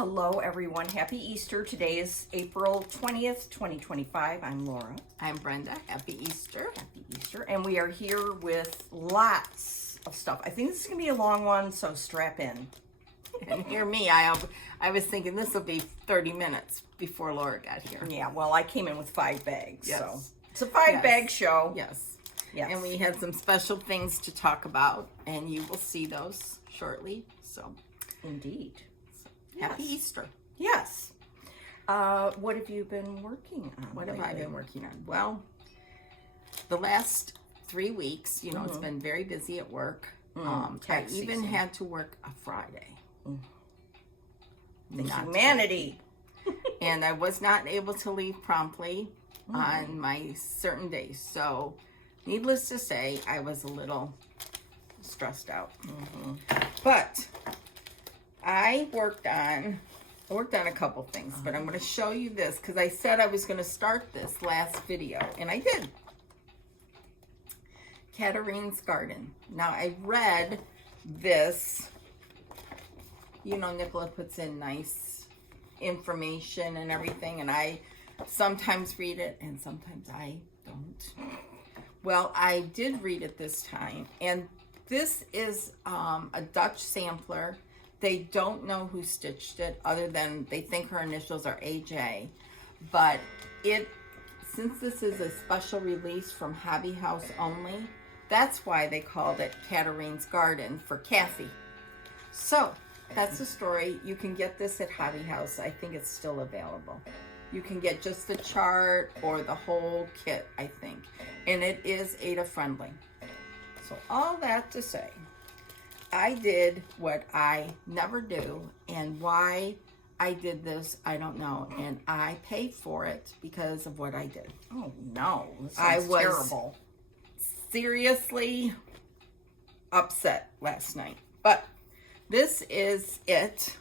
Hello everyone, happy Easter. Today is April 20th, 2025. I'm Laura. I'm Brenda. Happy Easter. Happy Easter. And we are here with lots of stuff. I think this is going to be a long one, so strap in. And hear me, I was thinking this will be 30 minutes before Laura got here. Yeah, well, I came in with 5 bags, Yes. so it's a 5-bag show. Yes. Yes. And we had some special things to talk about, and you will see those shortly. So, Indeed. happy Yes. Easter. Yes. What have you been working on? What have I been working on? Well, the last 3 weeks, it's been very busy at work. I tax even season. had to work a Friday. The Not humanity. And I was not able to leave promptly on my certain days. So, needless to say, I was a little stressed out. But I worked on a couple things, but I'm going to show you this because I said I was going to start this last video, and I did. Katarine's Garden. Now, I read this. Nicola puts in nice information and everything, and I sometimes read it, and sometimes I don't. Well, I did read it this time, and this is a Dutch sampler. They don't know who stitched it, other than they think her initials are AJ. But since this is a special release from Hobby House only, that's why they called it Katarine's Garden for Kathy. So, that's the story. You can get this at Hobby House. I think it's still available. You can get just the chart or the whole kit, I think. And it is Ada friendly. So all that to say, I did what I never do, and why I did this, I don't know. And I paid for it because of what I did. Oh no, this I sounds was terrible. Seriously upset last night. But this is it.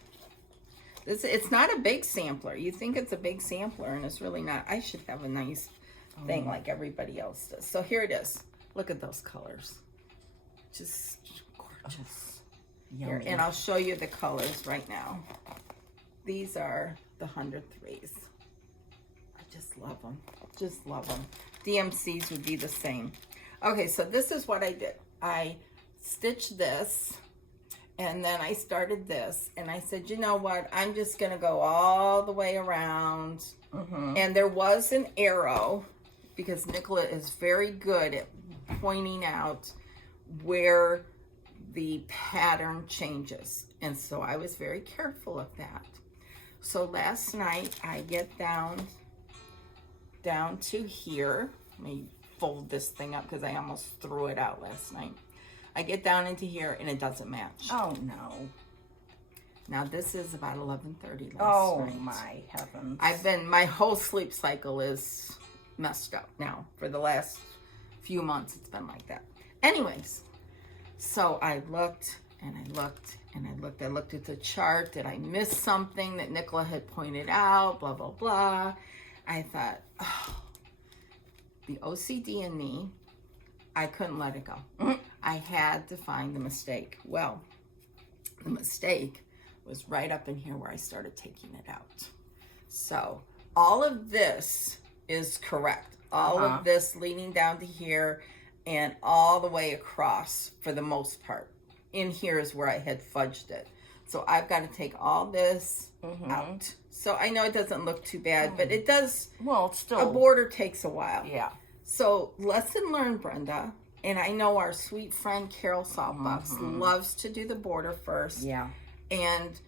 It's not a big sampler. You think it's a big sampler, and it's really not. I should have a nice thing like everybody else does. So here it is. Look at those colors. Just gorgeous. Here, and I'll show you the colors right now. These are the 103s. I just love them. Just love them. DMCs would be the same. Okay, so this is what I did. I stitched this, and then I started this, and I said, you know what? I'm just going to go all the way around. And there was an arrow, because Nicola is very good at pointing out where the pattern changes. And so I was very careful of that. So last night, I get down to here. Let me fold this thing up because I almost threw it out last night. I get down into here and it doesn't match. Oh no. Now this is about 11:30 last night. Oh my heavens. My whole sleep cycle is messed up now. For the last few months, it's been like that. Anyways, so I looked and I looked and I looked. I looked at the chart. Did I miss something that Nicola had pointed out? Blah, blah, blah. I thought, oh, the OCD in me, I couldn't let it go. I had to find the mistake. Well, the mistake was right up in here where I started taking it out. So all of this is correct. All of this leading down to here and all the way across for the most part. In here is where I had fudged it. So I've got to take all this out. So I know it doesn't look too bad, but it does. Well, it's still. A border takes a while. Yeah. So lesson learned, Brenda. And I know our sweet friend Carol Saltbox loves to do the border first. Yeah. And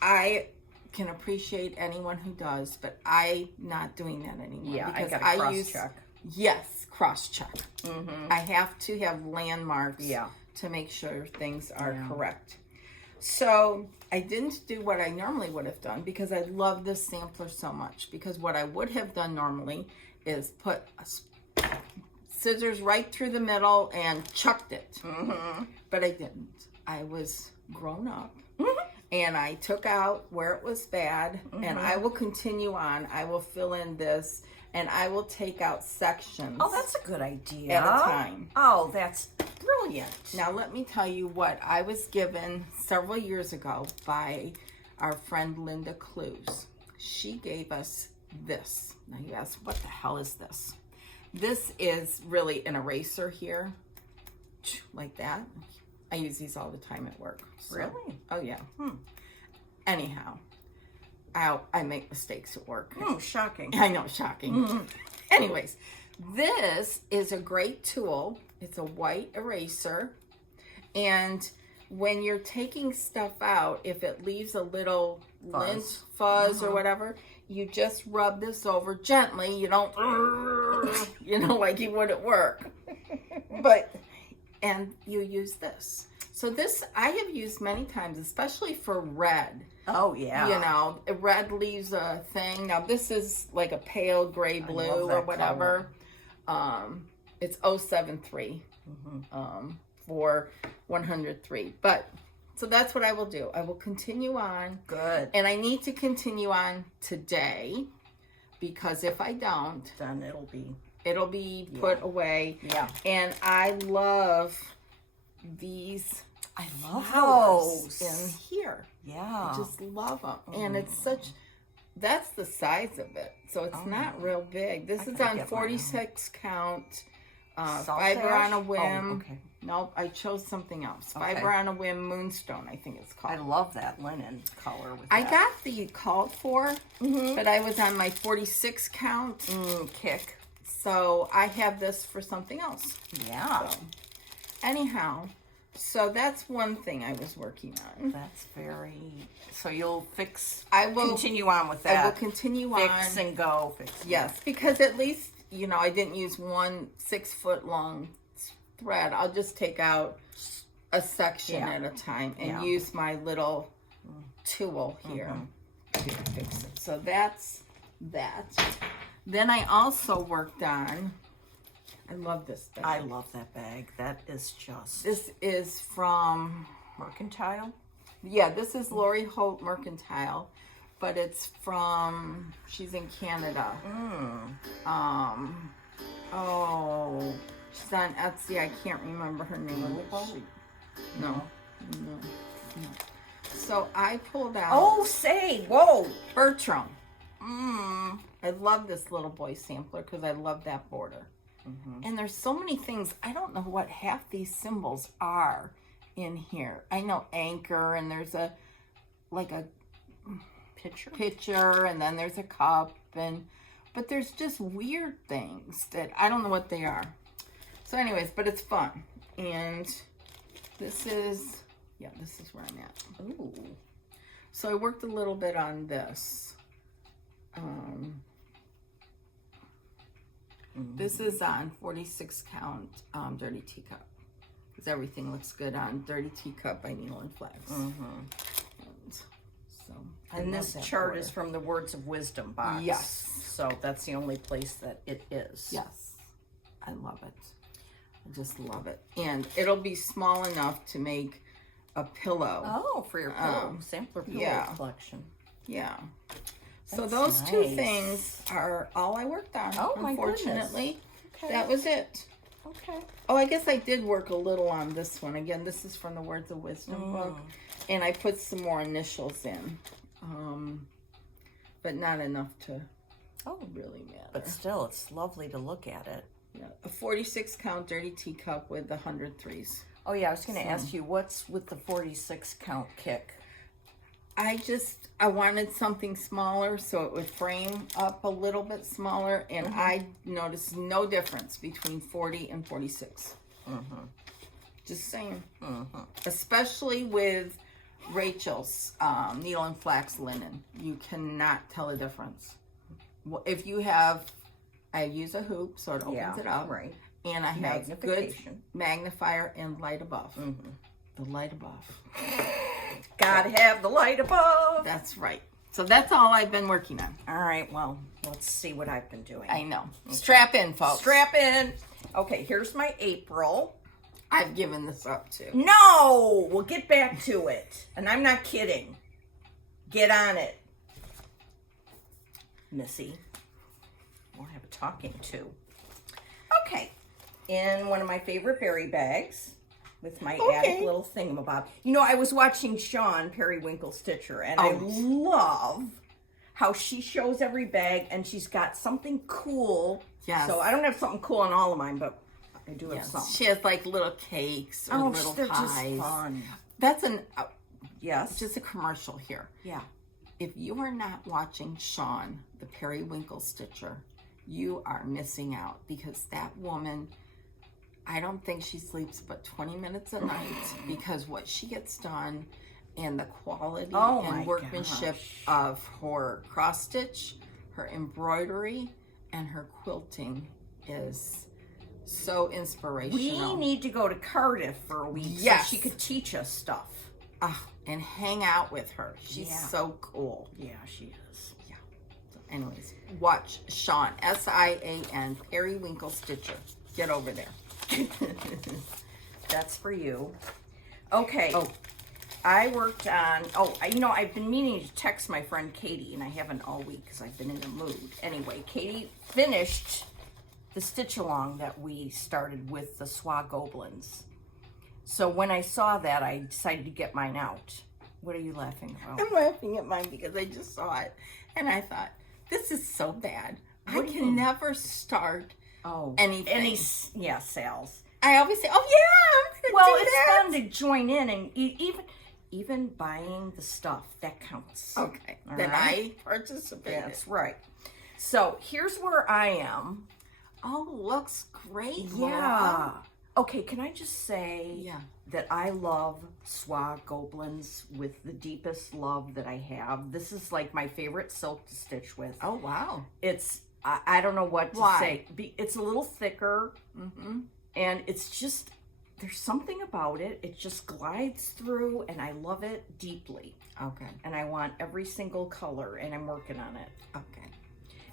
I can appreciate anyone who does, but I'm not doing that anymore. Yeah, because I got to cross-check. Yes, cross-check. I have to have landmarks Yeah. to make sure things are correct. So I didn't do what I normally would have done because I love this sampler so much. Because what I would have done normally is put scissors right through the middle and chucked it. But I didn't. I was grown up. And I took out where it was bad. And I will continue on. I will fill in this. And I will take out sections. Oh, that's a good idea. At a time. Oh, that's brilliant. Now, let me tell you what I was given several years ago by our friend Linda Clues. She gave us this. Now you ask, what the hell is this? This is really an eraser here, like that. I use these all the time at work. So. Really? Oh yeah. Anyhow, I make mistakes at work. Shocking. I know, shocking. Anyways, this is a great tool. It's a white eraser, and when you're taking stuff out, if it leaves a little lint, fuzz or whatever, you just rub this over gently. You don't, you know, like you would at work. And you use this. So this I have used many times, especially for red. Oh, yeah. You know, red leaves a thing. Now this is like a pale gray blue or whatever. It's 073 for 103. But so that's what I will do. I will continue on. Good. And I need to continue on today, because if I don't, then it'll be put away. Yeah. And I love these. I love flowers those in here. Yeah. I just love them. And it's such, that's the size of it. So it's not real big. This is on 46 count, fiber on a whim. Okay. Nope, I chose something else. Fiber on a whim moonstone, I think it's called. I love that linen color with I that. got the called for, but I was on my 46 count kick. So I have this for something else. Yeah. So, anyhow, so that's one thing I was working on. That's very, so you'll I will continue on with that. I will continue on. Fix and go. Fix and Yes, because at least, you know, I didn't use one 6-foot long thread. I'll just take out a section at a time and use my little tool here to fix it. So that's that. Then I also worked on, I love this bag. I love that bag. That is just... This is from... Mercantile? Yeah, this is Lori Holt Mercantile, but it's from, she's in Canada. She's on Etsy. I can't remember her name. No. So I pulled out... Oh, say, whoa! Bertram. I love this little boy sampler because I love that border. And there's so many things. I don't know what half these symbols are in here. I know anchor, and there's a pitcher, and then there's a cup, but there's just weird things that I don't know what they are. So anyways, but it's fun. And this is where I'm at. Ooh. So I worked a little bit on this. This is on 46 count Dirty Teacup, because everything looks good on Dirty Teacup by Needle and Flax. And this chart is from the Words of Wisdom box. Yes. So that's the only place that it is. Yes. I love it. I just love it. And it'll be small enough to make a pillow. Oh, for your pillow, sampler pillow collection. Yeah. So That's those two nice. things are all I worked on. Oh, my unfortunately. Okay. That was it. Okay. Oh, I guess I did work a little on this one. Again, this is from the Words of Wisdom book. And I put some more initials in. But not enough to really matter. But still, it's lovely to look at it. Yeah, a 46 count Dirty Teacup with 103s. Oh, yeah, I was going to ask you, what's with the 46 count kick? I wanted something smaller so it would frame up a little bit smaller, and I noticed no difference between 40 and 46. Just saying. Especially with Rachel's Needle and Flax linen. You cannot tell a difference. If you have, I use a hoop so it opens it up. Right. And I have good magnifier and light above. The light above. Gotta have the light above. That's right. So that's all I've been working on. All right, well, let's see what I've been doing. I know. Strap in, folks. Strap in. Okay, here's my April. I've given this up too. No! We'll get back to it. And I'm not kidding. Get on it. Missy. We'll have a talking to. Okay. In one of my favorite berry bags, with my attic little thingamabob. You know, I was watching Sean, Periwinkle Stitcher, and I love how she shows every bag, and she's got something cool. Yes. So I don't have something cool on all of mine, but I do have some. She has like little cakes or little they're pies. Just fun. That's yes. Just a commercial here. Yeah. If you are not watching Sean, the Periwinkle Stitcher, you are missing out, because that woman, I don't think she sleeps but 20 minutes a night because what she gets done and the quality and workmanship of her cross stitch, her embroidery, and her quilting is so inspirational. We need to go to Cardiff for a week so she could teach us stuff. And hang out with her. She's so cool. Yeah, she is. Yeah. So anyways, watch Sean, S-I-A-N, Periwinkle Stitcher. Get over there. That's for you. Okay. I worked on, I've been meaning to text my friend Katie, and I haven't all week because I've been in a mood. Anyway, Katie finished the stitch along that we started with the Swa Goblins. So when I saw that, I decided to get mine out. What are you laughing about? I'm laughing at mine because I just saw it, and I thought, this is so bad. I can never start anything. sales. I always say, I'm well, do it's that. fun to join in, and even buying the stuff, that counts. Okay, all then right? I participate. That's right. So here's where I am. Oh, looks great. Yeah. Laura. Okay, can I just say that I love Swa Goblins with the deepest love that I have. This is like my favorite silk to stitch with. Oh, wow. It's, I don't know what to say. It's a little thicker, and it's just, there's something about it. It just glides through, and I love it deeply. Okay. And I want every single color, and I'm working on it. Okay.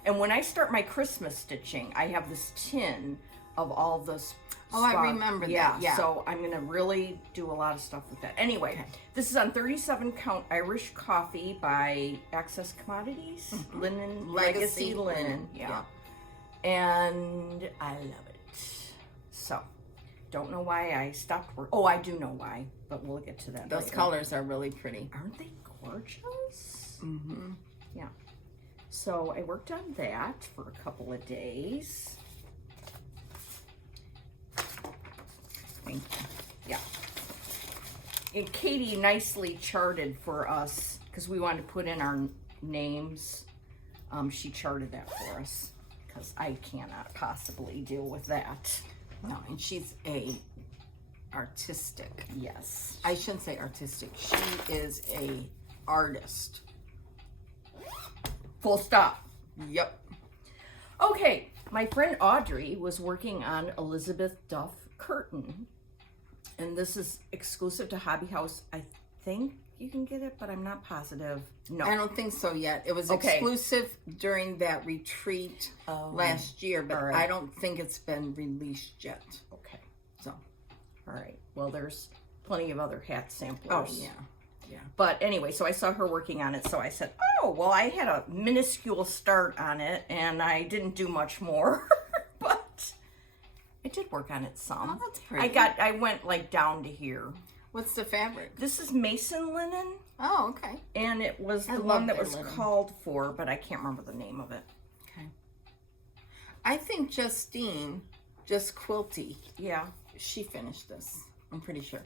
And when I start my Christmas stitching, I have this tin of all this. I remember that. Yeah. So I'm going to really do a lot of stuff with that. Anyway, this is on 37 count Irish Coffee by Access Commodities. Linen, Legacy Linen. Yeah. And I love it. So, don't know why I stopped work. Oh, I do know why, but we'll get to that Those later. colors are really pretty. Aren't they gorgeous? Yeah. So I worked on that for a couple of days. Thank you. Yeah. And Katie nicely charted for us because we wanted to put in our names. She charted that for us because I cannot possibly deal with that. No, and she's a artistic. Yes. I shouldn't say artistic. She is a artist. Full stop. Yep. Okay, my friend Audrey was working on Elizabeth Duff curtain, and this is exclusive to Hobby House. I think you can get it, but I'm not positive. No, I don't think so yet. It was exclusive during that retreat last year, but I don't think it's been released yet. Okay. So, all right. Well, there's plenty of other hat samplers. oh yeah. Yeah. But anyway, so I saw her working on it, so I said, oh, well, I had a minuscule start on it, and I didn't do much more, but I did work on it some. Oh, that's pretty. I went like down to here. What's the fabric? This is Mason linen, Oh, okay. and it was the love one that their was linen. called for, but I can't remember the name of it. Okay. I think Justine, just Quilty, Yeah. she finished this. I'm pretty sure.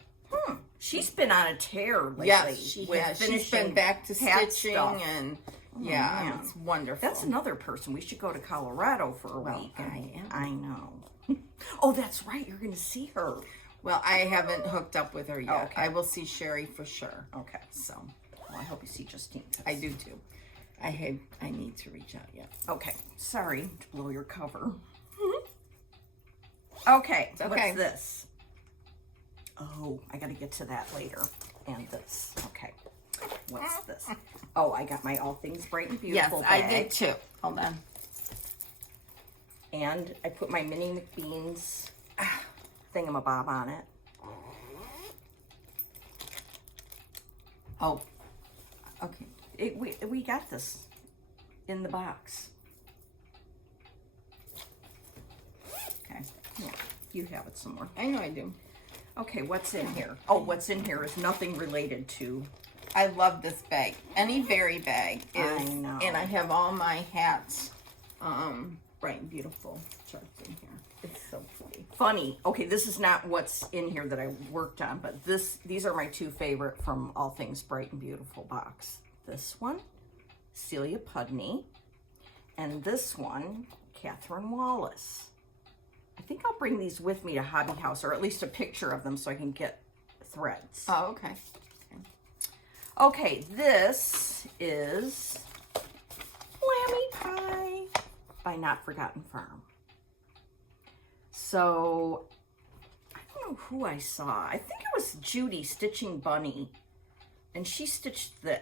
She's been on a tear lately. Yes, she with has. She's finishing been back to hat stitching stuff. and man. and it's wonderful. That's another person. We should go to Colorado for a Well, week. I am. I know. Oh, that's right. You're going to see her. Well, I haven't hooked up with her yet. Okay. I will see Sherry for sure. Okay. So, Well, I hope you see Justine. I do too. I need to reach out yet. Okay. Sorry to blow your cover. Okay. okay. What's this? Oh, I got to get to that later. And this. Okay. What's this? Oh, I got my All Things Bright and Beautiful Yes, I bag. did too. Hold on. And I put my Minnie McBean's thingamabob on it. Oh, okay. We got this in the box. Okay. Yeah, you have it somewhere. I know I do. Okay, what's in here? Oh, what's in here is nothing related to... I love this bag. Any Very bag is, I know. and I have all my hats, bright and beautiful charts in here. It's so pretty. Funny. Okay, this is not what's in here that I worked on, but these are my two favorite from All Things Bright and Beautiful box. This one, Celia Pudney, and this one, Catherine Wallace. I think I'll bring these with me to Hobby House, or at least a picture of them so I can get threads. Oh, okay. Okay, this is Lammy Pie by Not Forgotten Farm. So, I don't know who I saw. I think it was Judy stitching Bunny, and she stitched the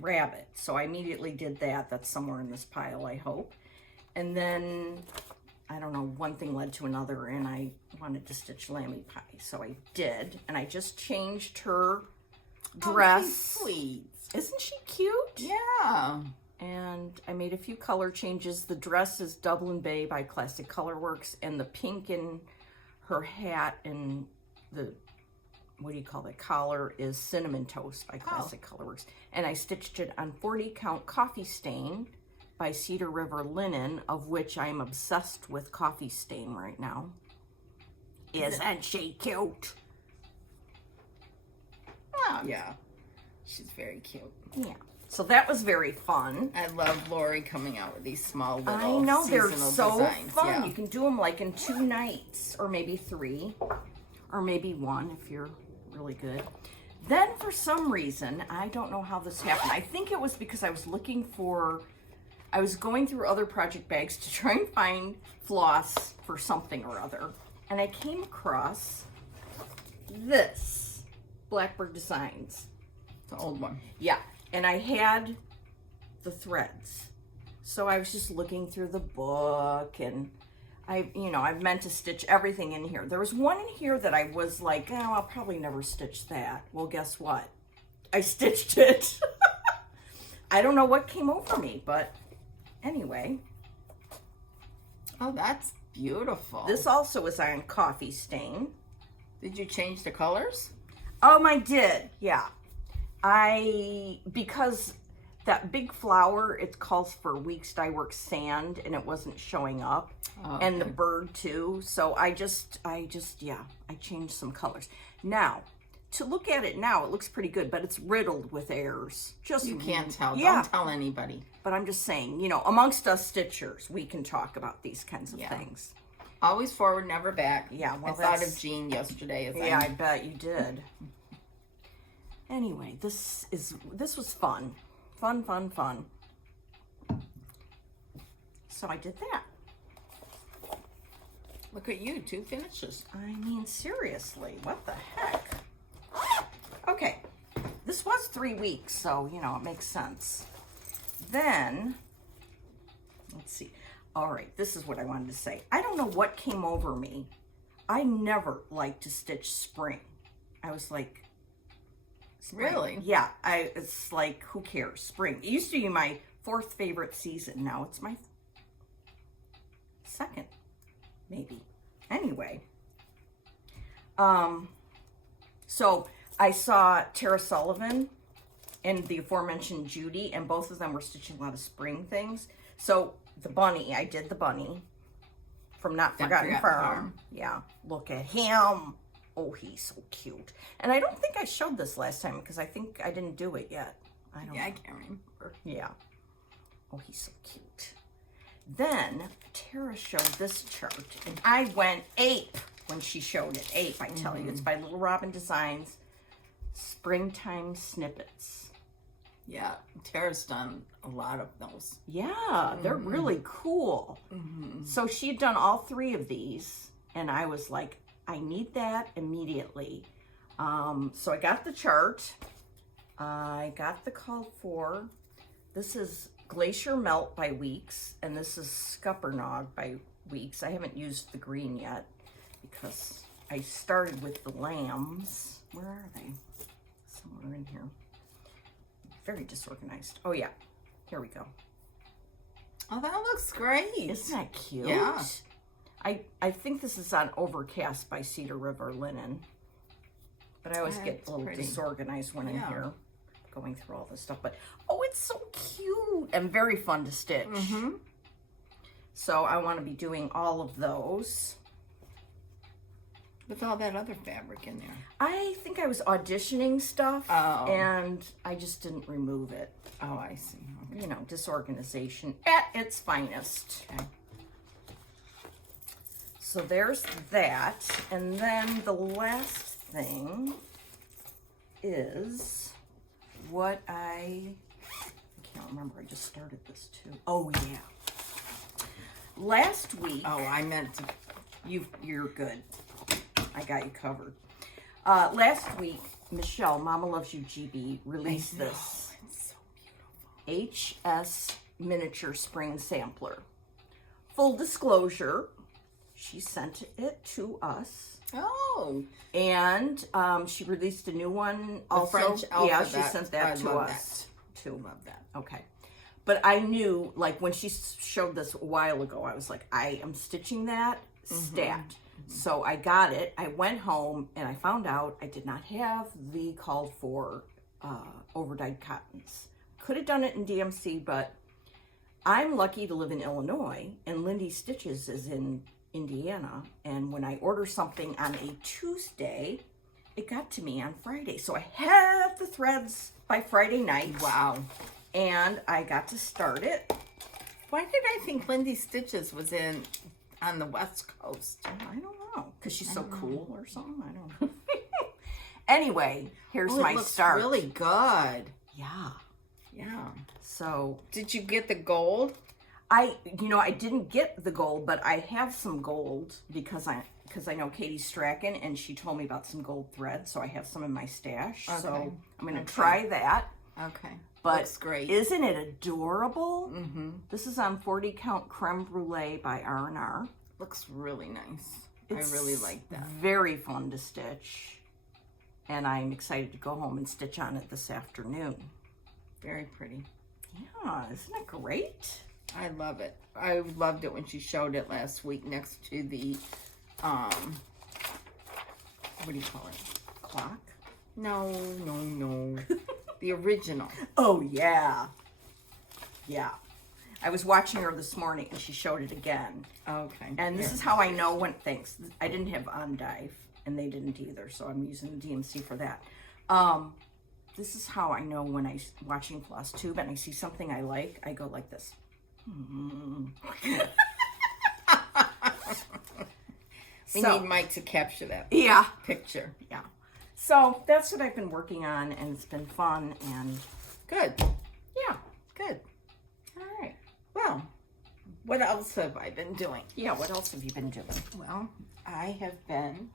rabbit. So I immediately did that. That's somewhere in this pile, I hope. And then, I don't know, one thing led to another, and I wanted to stitch Lammy Pie. So I did, and I just changed her dress. Oh, sweet. Isn't she cute? Yeah. And I made a few color changes. The dress is Dublin Bay by Classic Colorworks, and the pink in her hat and the, what do you call it, collar is Cinnamon Toast by Classic Colorworks. And I stitched it on 40 count Coffee Stain by Cedar River Linen, of which I'm obsessed with Coffee Stain right now. Isn't she cute? Oh, yeah. She's very cute. Yeah. So that was very fun. I love Lori coming out with these small little I know, they're seasonal so designs. fun. Yeah. You can do them like in 2 nights, or maybe 3, or maybe 1 if you're really good. Then for some reason, I don't know how this happened. I think it was because I was looking for, I was going through other project bags to try and find floss for something or other. And I came across this, Blackbird Designs. It's an old one. Yeah, and I had the threads. So I was just looking through the book, and I meant to stitch everything in here. There was one in here that I was like, oh, I'll probably never stitch that. Well, guess what? I stitched it. I don't know what came over me, but anyway. Oh, that's beautiful. This also is on Coffee Stain. Did you change the colors? I did, yeah. Because that big flower, it calls for Weeks Dye Works sand, and it wasn't showing up. Oh, okay. And the bird too. So I changed some colors. Now, to look at it now, it looks pretty good, but it's riddled with errors. You can't tell. Yeah. Don't tell anybody. But I'm just saying, amongst us stitchers, we can talk about these kinds of things. Always forward, never back. Yeah, well, I thought of Jean yesterday. I bet you did. Anyway, this was fun. Fun. So I did that. Look at you, 2 finishes. I mean, seriously, what the heck? Okay, this was 3 weeks, so, it makes sense. Then, let's see. All right, this is what I wanted to say. I don't know what came over me. I never liked to stitch spring. I was like, spring. Really? Yeah, it's like, who cares? Spring. It used to be my 4th favorite season. Now it's my 2nd, maybe. Anyway. So I saw Tara Sullivan and the aforementioned Judy, and both of them were stitching a lot of spring things. So the bunny, I did the bunny from Not Forgotten Farm. Yeah, look at him. Oh, he's so cute. And I don't think I showed this last time because I think I didn't do it yet. I can't remember. Yeah. Oh, he's so cute. Then Tara showed this chart, and I went ape when she showed it. Ape, I tell you. It's by Little Robin Designs, Springtime Snippets. Yeah, Tara's done a lot of those. Yeah, they're really cool. So she had done all 3 of these, and I was like, I need that immediately. So I got the chart. I got the call for. This is Glacier Melt by Weeks, and this is Scuppernog by Weeks. I haven't used the green yet because I started with the lambs. Where are they? Somewhere in here. Very disorganized. Oh yeah, here we go. Oh, that looks great. Isn't that cute? Yeah. I think this is on Overcast by Cedar River Linen. But I always get a little disorganized when I'm here going through all this stuff. But, oh, it's so cute and very fun to stitch. Mm-hmm. So I want to be doing all of those. With all that other fabric in there. I think I was auditioning stuff, and I just didn't remove it. Oh, I see. Okay. You know, disorganization at its finest. Okay. So there's that. And then the last thing is what I can't remember. I just started this too. Oh, yeah. Last week. Oh, I meant to. You're good. I got you covered. Last week, Michelle, Mama Loves You GB, released this It's so beautiful. HS miniature spring sampler. Full disclosure, she sent it to us. Oh. And she released a new one also. French yeah, alphabet. she sent that to us too. Love that. Okay. But I knew, like, when she showed this a while ago, I was like, I am stitching that stat. So I got it. I went home and I found out I did not have the called for overdyed cottons. Could have done it in DMC, but I'm lucky to live in Illinois, and Lindy Stitches is in Indiana. And when I order something on a Tuesday, it got to me on Friday. So I had the threads by Friday night. Wow. And I got to start it. Why did I think Lindy Stitches was on the West Coast? I don't know, because she's so cool or something. I don't know. Anyway, here's my start. Really good. Yeah. Yeah. So did you get the gold? I didn't get the gold, but I have some gold because I know Katie Strachan, and she told me about some gold thread, so I have some in my stash. Okay. So I'm going to try that. Okay. But looks great. Isn't it adorable? Mm-hmm. This is on 40 Count Creme Brulee by R&R. Looks really nice. It's I really like that. Very fun to stitch. And I'm excited to go home and stitch on it this afternoon. Very pretty. Yeah, isn't it great? I love it. I loved it when she showed it last week next to the, what do you call it? Clock? No. The original. Oh, yeah. Yeah. I was watching her this morning and she showed it again. Okay. And this is how I know when, thanks. I didn't have Ondive and they didn't either, so I'm using the DMC for that. This is how I know when I'm watching Floss Tube and I see something I like, I go like this. We need Mike to capture that picture. Yeah. So that's what I've been working on, and it's been fun and good. Yeah. Good. All right. Well, what else have I been doing? Yeah, what else have you been doing? Well, I have been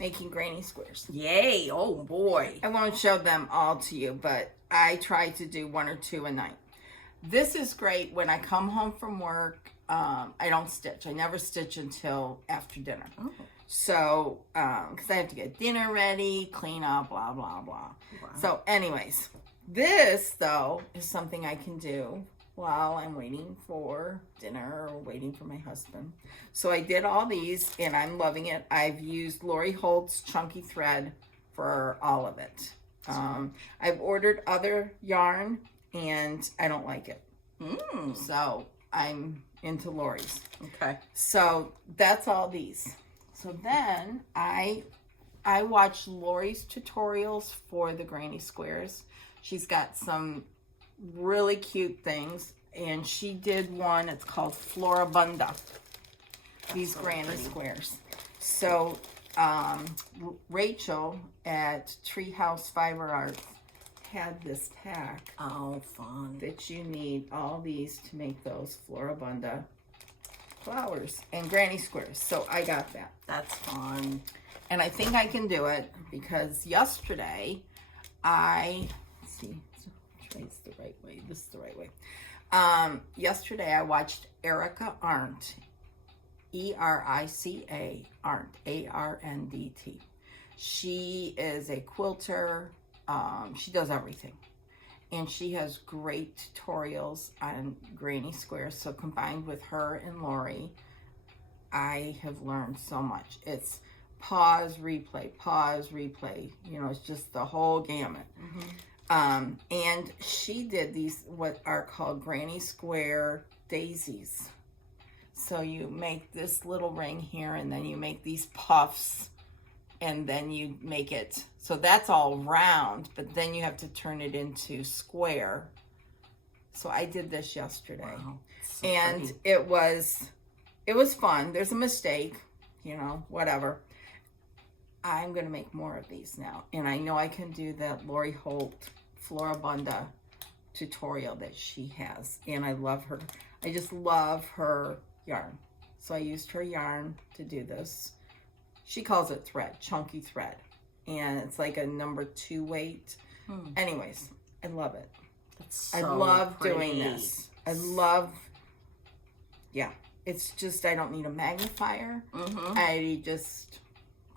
making granny squares. Yay. Oh, boy. I won't show them all to you, but I try to do 1 or 2 a night. This is great when I come home from work. I don't stitch. I never stitch until after dinner. Oh. So, because I have to get dinner ready, clean up, blah, blah, blah. Wow. So, anyways, this, though, is something I can do while I'm waiting for dinner or waiting for my husband. So, I did all these, and I'm loving it. I've used Lori Holt's chunky thread for all of it. I've ordered other yarn, and I don't like it. So, I'm into Lori's. Okay. So that's all these. So then I watch Lori's tutorials for the granny squares. She's got some really cute things, and she did one. It's called Floribunda. These granny squares. So Rachel at Treehouse Fiber Arts had this pack. Oh, fun. That you need all these to make those Floribunda flowers and granny squares. So I got that. That's fun. And I think I can do it because yesterday let's see, it's the right way. This is the right way. Yesterday I watched Erica Arndt, E-R-I-C-A, Arndt, A-R-N-D-T. She is a quilter. She does everything. And she has great tutorials on granny squares. So combined with her and Lori, I have learned so much. It's pause, replay. You know, it's just the whole gamut. And she did these, what are called granny square daisies. So you make this little ring here, and then you make these puffs, and then you make it, so that's all round, but then you have to turn it into square. So I did this yesterday. Wow, so and pretty. it was fun. There's a mistake, you know, whatever. I'm gonna make more of these now, and I know I can do that Lori Holt Floribunda tutorial that she has, and I love her. I just love her yarn. So I used her yarn to do this. She calls it thread, chunky thread, and it's like a number 2 weight. Anyways, I love it. So I love pretty. doing this. I love, yeah. It's just, I don't need a magnifier. I just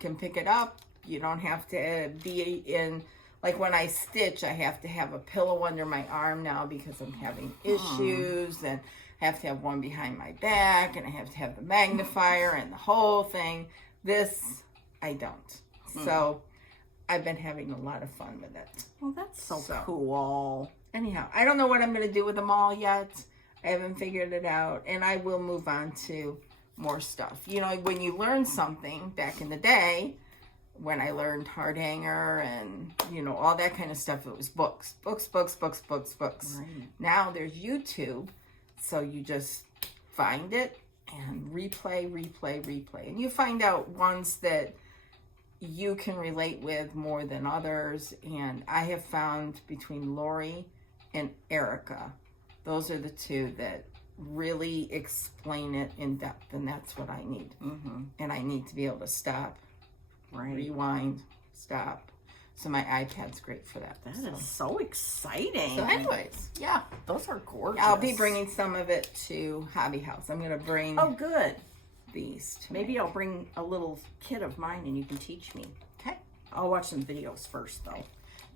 can pick it up. You don't have to be in, like when I stitch, I have to have a pillow under my arm now because I'm having issues, and I have to have one behind my back, and I have to have the magnifier and the whole thing. This, I don't. So I've been having a lot of fun with it. Well, that's so cool. Anyhow, I don't know what I'm going to do with them all yet. I haven't figured it out, and I will move on to more stuff. You know, when you learn something back in the day, when I learned heart hanger and, you know, all that kind of stuff, it was books. Right. Now there's YouTube, so you just find it and replay. And you find out ones that you can relate with more than others. And I have found between Lori and Erica, those are the two that really explain it in depth, and that's what I need. And I need to be able to stop, rewind, stop. So my iPad's great for that. That is so exciting. So anyways, yeah. Those are gorgeous. I'll be bringing some of it to Hobby House. I'm going to bring good. these to Maybe I'll bring a little kit of mine and you can teach me. Okay. I'll watch some videos first, though.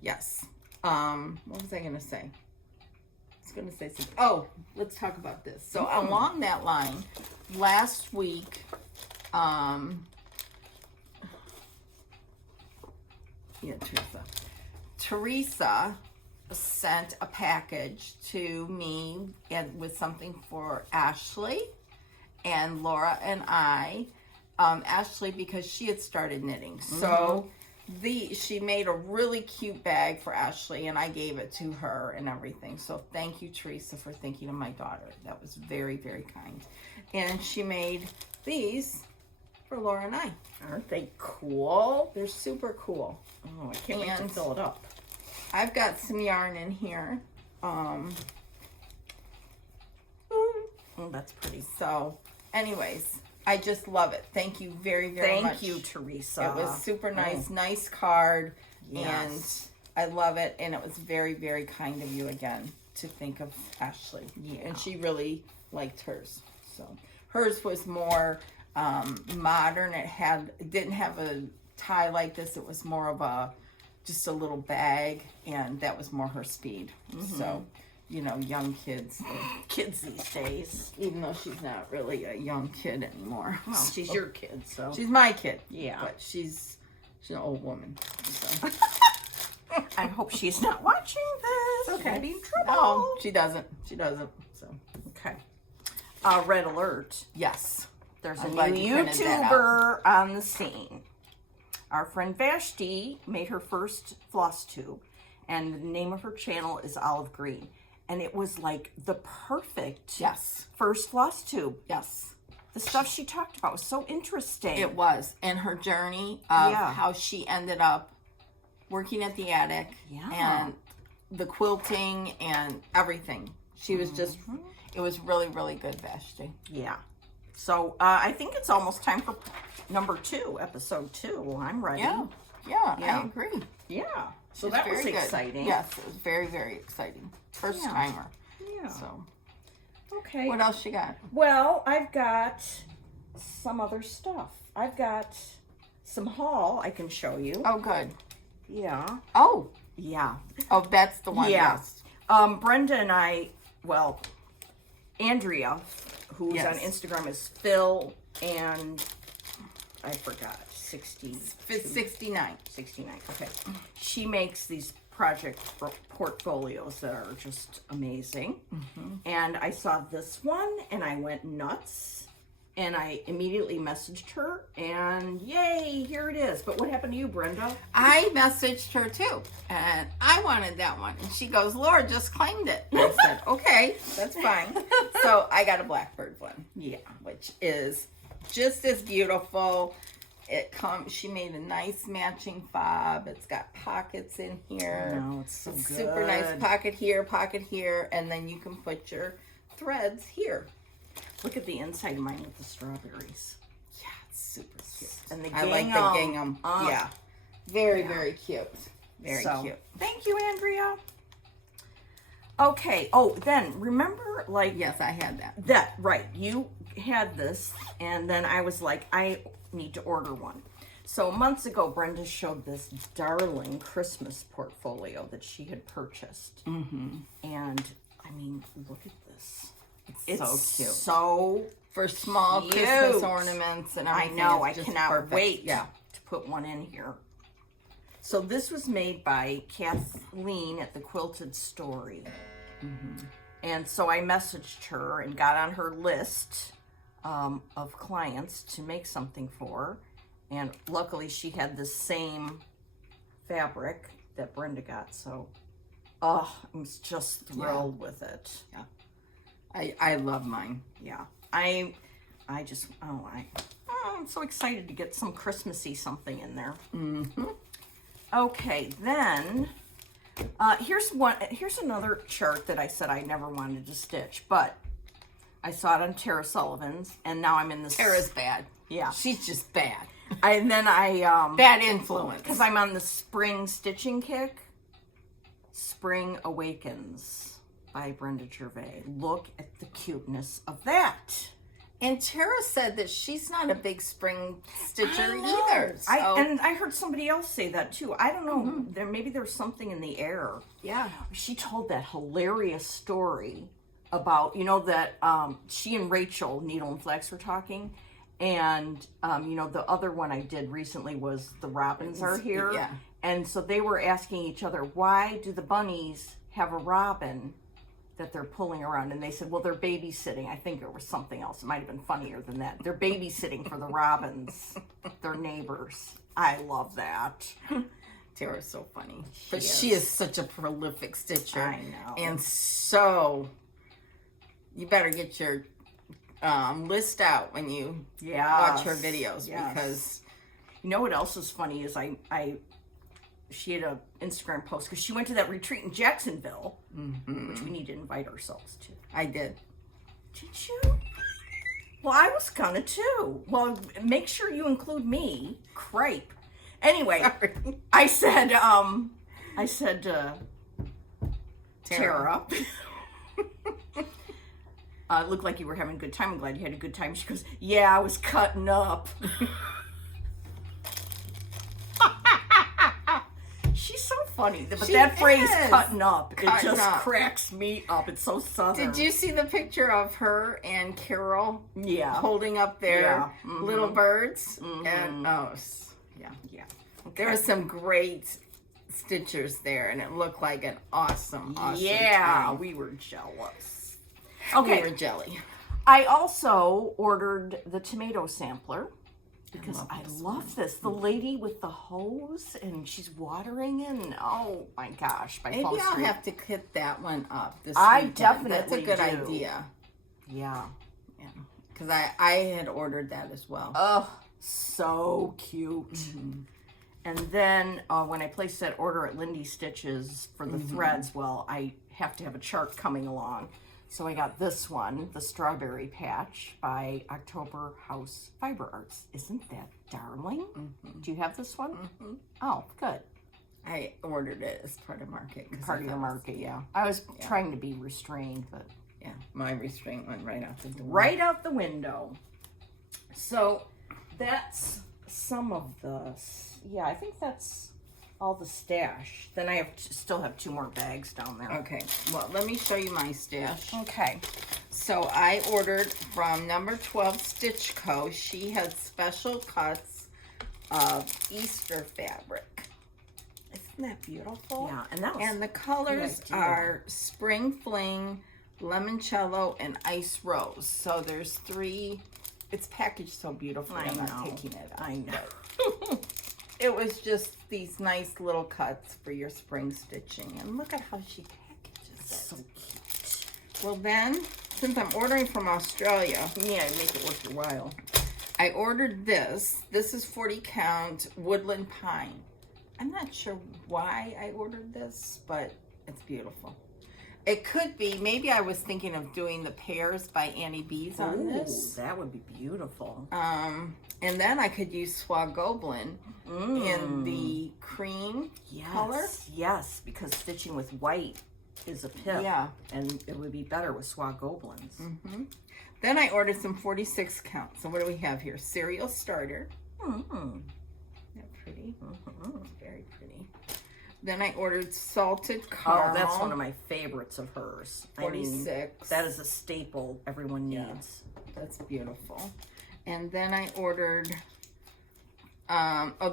Yes. What was I going to say? I was going to say something. Oh, let's talk about this. So along that line, last week, Teresa sent a package to me and with something for Ashley and Laura and I. Ashley, because she had started knitting. So she made a really cute bag for Ashley, and I gave it to her and everything. So thank you, Teresa, for thinking of my daughter. That was very, very kind. And she made these for Laura and I. Aren't they cool? They're super cool. Oh, I can't wait to fill it up. I've got some yarn in here. Oh, that's pretty. So, anyways, I just love it. Thank you very, very much. Thank you, Teresa. It was super nice. Nice card. Yes. And I love it. And it was very, very kind of you again to think of Ashley. Yeah. And she really liked hers. So, hers was more modern. It didn't have a tie like this. It was more of just a little bag, and that was more her speed. So, you know, young kids These days. even though she's not really a young kid anymore. Well, she's your kid, so. She's my kid. Yeah. But she's an old woman. So. I hope she's not watching this. Okay. We'll be in trouble. No, she doesn't. So, Okay. Red alert. yes. There's I'm a glad new you printed that YouTuber on the scene. Our friend Vashti made her first floss tube, and the name of her channel is Olive Green. And it was like the perfect first floss tube. Yes. The stuff she talked about was so interesting. It was. And her journey of Yeah. how she ended up working at the attic and the quilting and everything. She was just, it was really, really good, Vashti. Yeah. So I think it's almost time for episode 2. I'm ready. Yeah, Yeah. I agree. Yeah. So It's that was very good. exciting. Yes, it was very, very exciting. First timer. Yeah. So, Okay. what else you got? Well, I've got some other stuff. I've got some haul I can show you. Oh, good. Yeah. Oh, Yeah. oh, that's the one. Yeah. Yes. Brenda and I, well, Andrea, who's Yes. on Instagram, is Phil, and I forgot, 69. 69, okay. She makes these project portfolios that are just amazing. And I saw this one, and I went nuts. And I immediately messaged her, and yay, here it is. But what happened to you, Brenda? I messaged her too, and I wanted that one. And she goes, Laura just claimed it. And I said, okay, that's fine. So I got a blackbird one. Yeah. Which is just as beautiful. She made a nice matching fob. It's got pockets in here. Oh, it's so good. Super nice pocket here, and then you can put your threads here. Look at the inside of mine with the strawberries. Yeah, it's super cute. And the I like the gingham. Yeah. Very cute. Very cute. Thank you, Andrea. Okay. Oh, then remember, like... Yes, I had that. That, right. You had this, and then I was like, I need to order one. So months ago, Brenda showed this darling Christmas portfolio that she had purchased. And, I mean, look at this. It's so cute. So for small cute. Christmas ornaments and everything. I know. I just cannot perfect. wait to put one in here. So this was made by Kathleen at the Quilted Story. And so I messaged her and got on her list of clients to make something for. And luckily she had the same fabric that Brenda got. So, I was just thrilled with it. Yeah. I love mine. Yeah. I'm so excited to get some Christmassy something in there. Okay, then here's another chart that I said I never wanted to stitch, but I saw it on Tara Sullivan's, and now I'm in this. Tara's bad. Yeah, she's just bad. And then I bad influence because I'm on the spring stitching kick. Spring Awakens by Brenda Gervais. Look at the cuteness of that. And Tara said that she's not a big spring stitcher either. So. I heard somebody else say that too. I don't know. Maybe there's something in the air. Yeah. She told that hilarious story about, that she and Rachel, Needle and Flax, were talking. And, the other one I did recently was The Robins Are Here. Yeah. And so they were asking each other, why do the bunnies have a robin that they're pulling around? And they said, well, they're babysitting. I think it was something else. It might have been funnier than that. They're babysitting for the robins, their neighbors. I love that. Tara's so funny. She is such a prolific stitcher. I know. And so, you better get your list out when you watch her videos. Because... You know what else is funny is she had an Instagram post because she went to that retreat in Jacksonville, which we need to invite ourselves to. I did. Did you? Well, I was gonna too. Well, make sure you include me. Cripe. Anyway, Sorry. I said, Tara. It looked like you were having a good time. I'm glad you had a good time. She goes, yeah, I was cutting up. She's so funny. But that phrase, cutting up, it just cracks me up. It's so southern. Did you see the picture of her and Carol holding up their little birds? And, yeah. Okay. There were some great stitchers there, and it looked like an awesome time. We were jealous. Okay. We were jelly. I also ordered the tomato sampler because I love this. The lady with the hose and she's watering it, and oh my gosh, by Maybe Fall I'll Street. have to hit that one up this I weekend. definitely That's a good do. idea. Yeah. Because I had ordered that as well. Oh, so cute. And then when I placed that order at Lindy Stitches for the threads, well, I have to have a chart coming along. So I got this one, the Strawberry Patch by October House Fiber Arts. Isn't that darling? Do you have this one? Oh, good. I ordered it as part of market. Part of your market, yeah. I was trying to be restrained, but... Yeah, my restraint went right out the door. Right out the window. So that's some of the... Yeah, I think that's all the stash. Then I still have 2 more bags down there. Okay, well, let me show you my stash. Okay. So I ordered from number 12 Stitch Co. She had special cuts of Easter fabric. Isn't that beautiful? Yeah, and the colors are Spring Fling, Limoncello, and Ice Rose. So there's 3. It's packaged so beautifully. I'm not taking it out. I know. It was just these nice little cuts for your spring stitching. And look at how she packages it. So cute. Well then, since I'm ordering from Australia, Yeah, make it worth your while. I ordered this. This is 40 count woodland pine. I'm not sure why I ordered this, but it's beautiful. It could be, maybe I was thinking of doing the pears by Annie B's on this. That would be beautiful. And then I could use Swagoblin in the cream color. Yes, because stitching with white is a pip. Yeah. And it would be better with Swagoblins. Then I ordered some 46 count. So what do we have here? Cereal starter. Mm-hmm. Isn't that pretty? Very pretty. Then I ordered salted caramel. Oh, that's one of my favorites of hers. 46. I mean, that is a staple everyone needs. That's beautiful. And then I ordered,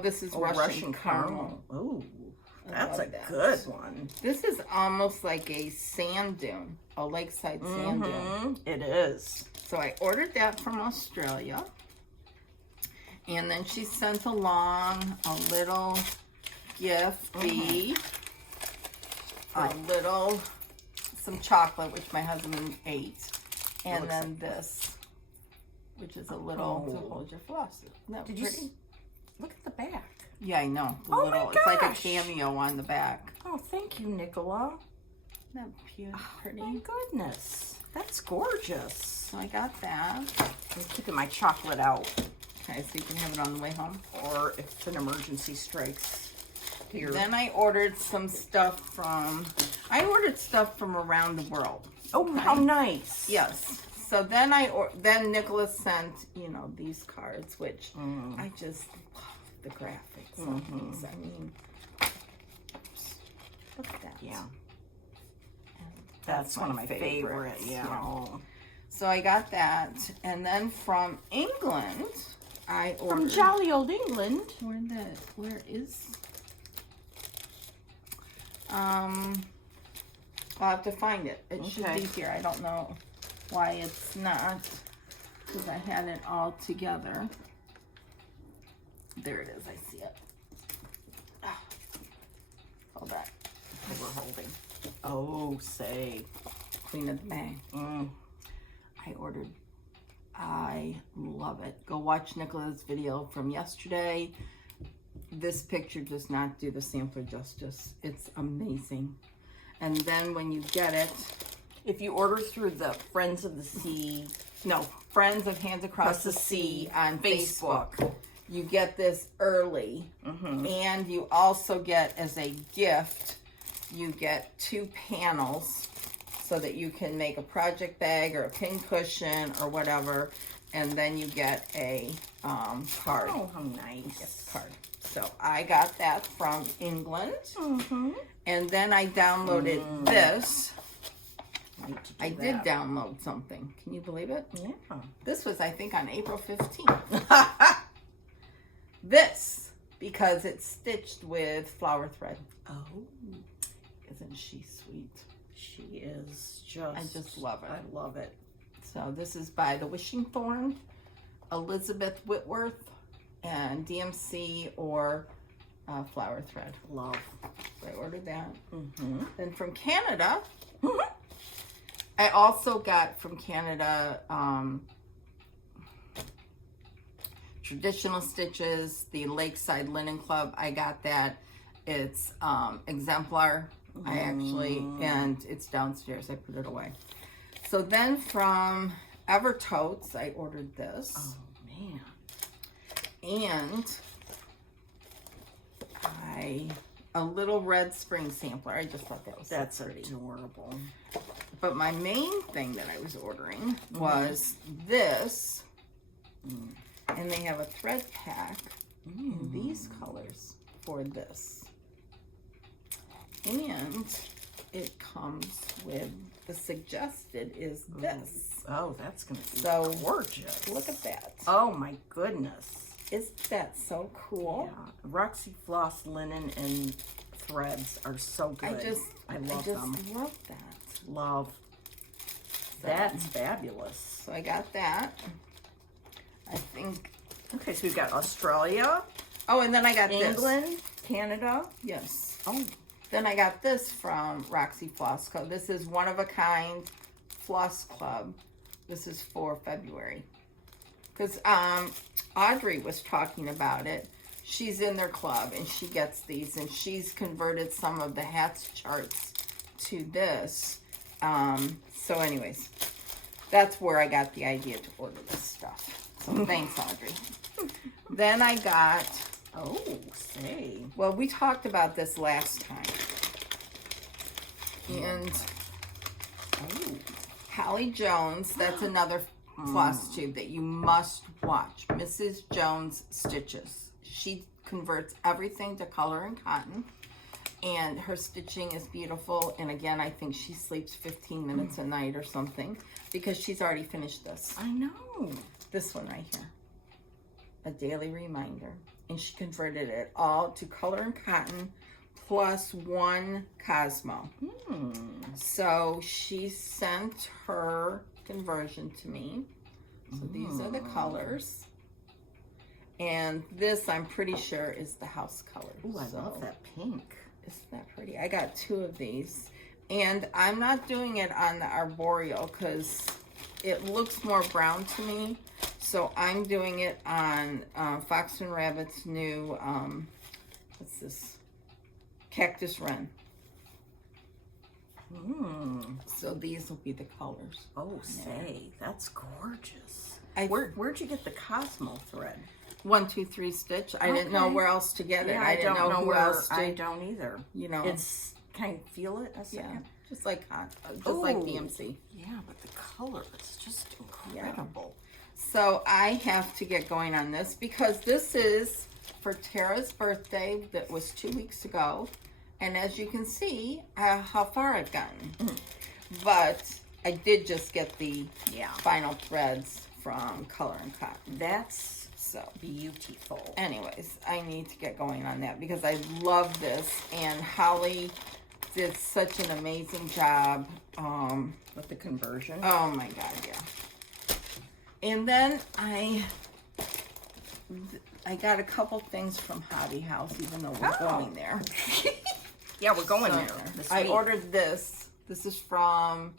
this is Russian caramel. Oh, that's a that. good one. This is almost like a sand dune, a lakeside sand dune. It is. So I ordered that from Australia. And then she sent along a little gifty, some chocolate, which my husband ate. And then this, which is a little to hold your floss. Isn't that pretty? Look at the back. Yeah, I know. Oh my It's like a gosh. cameo on the back. Oh, thank you, Nicola. Isn't that cute? Pretty. My goodness. That's gorgeous. So I got that. I'm keeping my chocolate out. Okay, so you can have it on the way home. Or if an emergency strikes. Here. Then I ordered some stuff from around the world. Oh, how nice. Yes. So then then Nicholas sent, these cards, which I just love the graphics on these. I mean, look at that. Yeah. That's one of my favorites. Yeah. Oh. So I got that. And then from England, I ordered. From jolly old England. Where is... I'll have to find it. It should be here. I don't know why it's not, because I had it all together. There it is. I see it. Hold that. We're holding. Oh, say. Queen of the Bang. I love it. Go watch Nicola's video from yesterday. This picture does not do the sampler justice. It's amazing. And then when you get it, if you order through the Friends of the Sea, Friends of Hands Across the Sea on Facebook, you get this early. And you also get, as a gift, you get 2 panels so that you can make a project bag or a pin cushion or whatever. And then you get a card. Oh, how nice. Gift card. So I got that from England. And then I downloaded this. I did download something. Can you believe it? Yeah. This was, I think, on April 15th. This, because it's stitched with flower thread. Oh. Isn't she sweet? She is just... I just love it. I love it. So this is by the Wishing Thorn, Elizabeth Whitworth, and DMC or flower thread. Love. So I ordered that. Then from Canada, I also got from Canada traditional stitches, the Lakeside Linen Club. I got that. It's exemplar. And it's downstairs. I put it away. So then from Evertotes, I ordered this. Oh, man. And a little red spring sampler. I just thought that was so pretty. Adorable. But my main thing that I was ordering was this. And they have a thread pack in these colors for this. And it comes with the suggested is this. Oh, that's going to be So gorgeous. Look at that. Oh my goodness. Isn't that so cool? Yeah. Roxy Floss linen and threads are so good. I love them. Love that. Love. That's fabulous. So I got that. I think. Okay, so we've got Australia. Oh, and then I got England, this. Canada. Yes. Oh. Then I got this from Roxy Floss Co. This is One of a Kind Floss Club. This is for February. Because Audrey was talking about it. She's in their club and she gets these, and she's converted some of the hats charts to this. So anyways, that's where I got the idea to order this stuff. So thanks, Audrey. Then I got, well, we talked about this last time. And Hallie Jones, that's another floss tube that you must watch. Mrs. Jones Stitches. She converts everything to color and cotton. And her stitching is beautiful. And again, I think she sleeps 15 minutes a night or something because she's already finished this. I know. This one right here. A daily reminder. And she converted it all to color and cotton plus one Cosmo. So she sent her conversion to me. So these are the colors. And this, I'm pretty sure, is the house color. Ooh, I love that pink. Isn't that pretty? I got 2 of these. And I'm not doing it on the arboreal because it looks more brown to me. So I'm doing it on Fox and Rabbit's new, what's this? Cactus Wren. So these will be the colors. Oh, say, that's gorgeous. Where'd you get the Cosmo thread? 1, 2, 3 stitch. I didn't know where else to get it. I didn't know who else to. I don't either. You know, it's. Can I feel it a second? Yeah, just like DMC. Yeah, but the color is just incredible. So I have to get going on this because this is for Tara's birthday that was 2 weeks ago. And as you can see, how far I've gotten. But I did just get the final threads from Color and Cotton. That's so beautiful. Anyways, I need to get going on that because I love this. And Holly did such an amazing job. With the conversion. Oh my God, yeah. And then I got a couple things from Hobby House, even though we're going there. Yeah, we're going there. I ordered this. This is from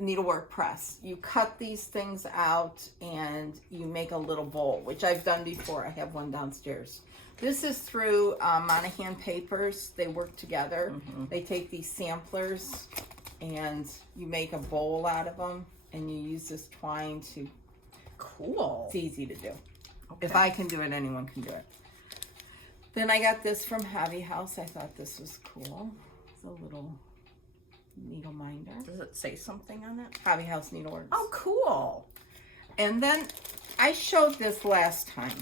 Needlework Press. You cut these things out and you make a little bowl, which I've done before. I have one downstairs. This is through Monahan Papers. They work together. They take these samplers and you make a bowl out of them and you use this twine to... Cool. It's easy to do. Okay. If I can do it, anyone can do it. Then I got this from Hobby House. I thought this was cool. It's a little needle minder. Does it say something on it? Hobby House Needleworks. Oh, cool. And then I showed this last time.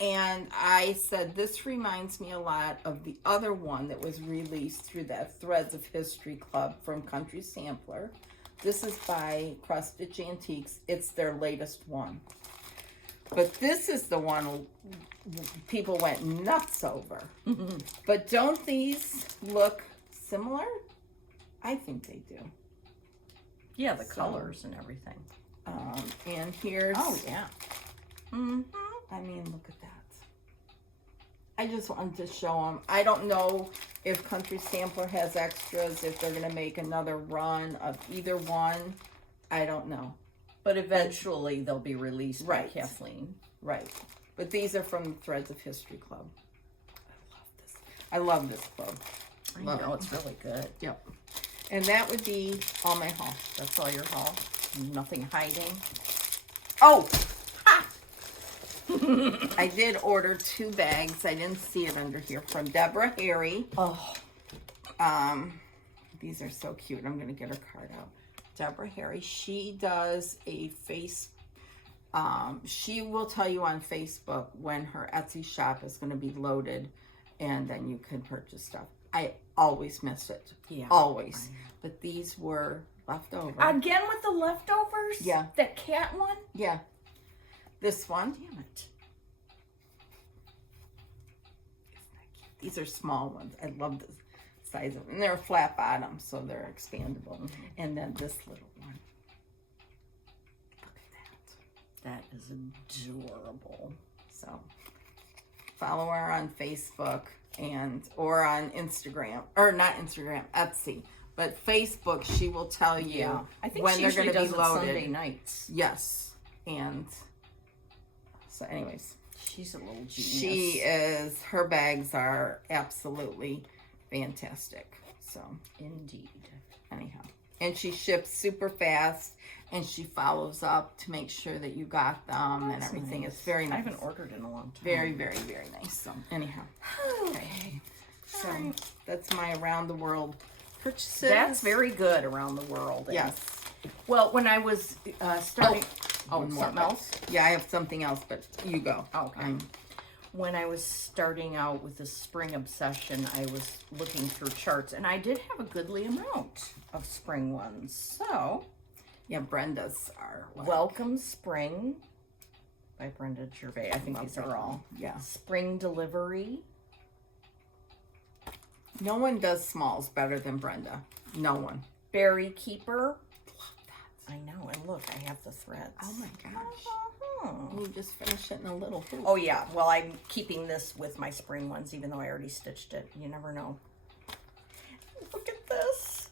And I said, this reminds me a lot of the other one that was released through that Threads of History Club from Country Sampler. This is by Cross Stitch Antiques. It's their latest one. But this is the one people went nuts over. But don't these look similar? I think they do. Yeah, the colors and everything. And here's... Oh, yeah. I mean, look at that. I just wanted to show them. I don't know if Country Sampler has extras, if they're going to make another run of either one. I don't know. But eventually they'll be released by Kathleen. Right. But these are from the Threads of History Club. I love this club. I know, it's really good. Yep. And that would be all my haul. That's all your haul? Nothing hiding? Oh! Ha! I did order 2 bags. I didn't see it under here. From Deborah Harry. Oh. These are so cute. I'm going to get her card out. Deborah Harry. She does a face... she will tell you on Facebook when her Etsy shop is going to be loaded, and then you can purchase stuff. I always miss it. Yeah. Always. But these were left over. Again with the leftovers? Yeah. That cat one? Yeah. This one. Damn it. These are small ones. I love the size of them. And they're flat bottom, so they're expandable. And then this little one. Look at that. That is adorable. So follow her on Facebook or on Instagram, or not Instagram, Etsy, but Facebook. She will tell you I think when she they're usually going to does be it loaded. Sunday nights. Yes, and so, anyways, She's a little genius. she is. Her bags are absolutely fantastic. So Indeed. anyhow, and she ships super fast. And she follows up to make sure that you got them and everything. Nice. It's very nice. I haven't ordered in a long time. Very, very, very nice. So, anyhow. Okay. So, that's my around the world purchases. That's very good around the world. And- Yes. Well, when I was starting... One more, something but- else? Yeah, I have something else, but you go. Okay. When I was starting out with the spring obsession, I was looking through charts, and I did have a goodly amount of spring ones. So... Yeah, Brenda's are. Welcome Spring by Brenda Gervais. I think these are all. Yeah. Spring Delivery. No one does smalls better than Brenda. No one. Berry Keeper. Love that. I know, and look, I have the threads. Oh my gosh. Uh-huh. You just finished it in a little hoop. Oh yeah, well I'm keeping this with my spring ones, even though I already stitched it. You never know. Look at this.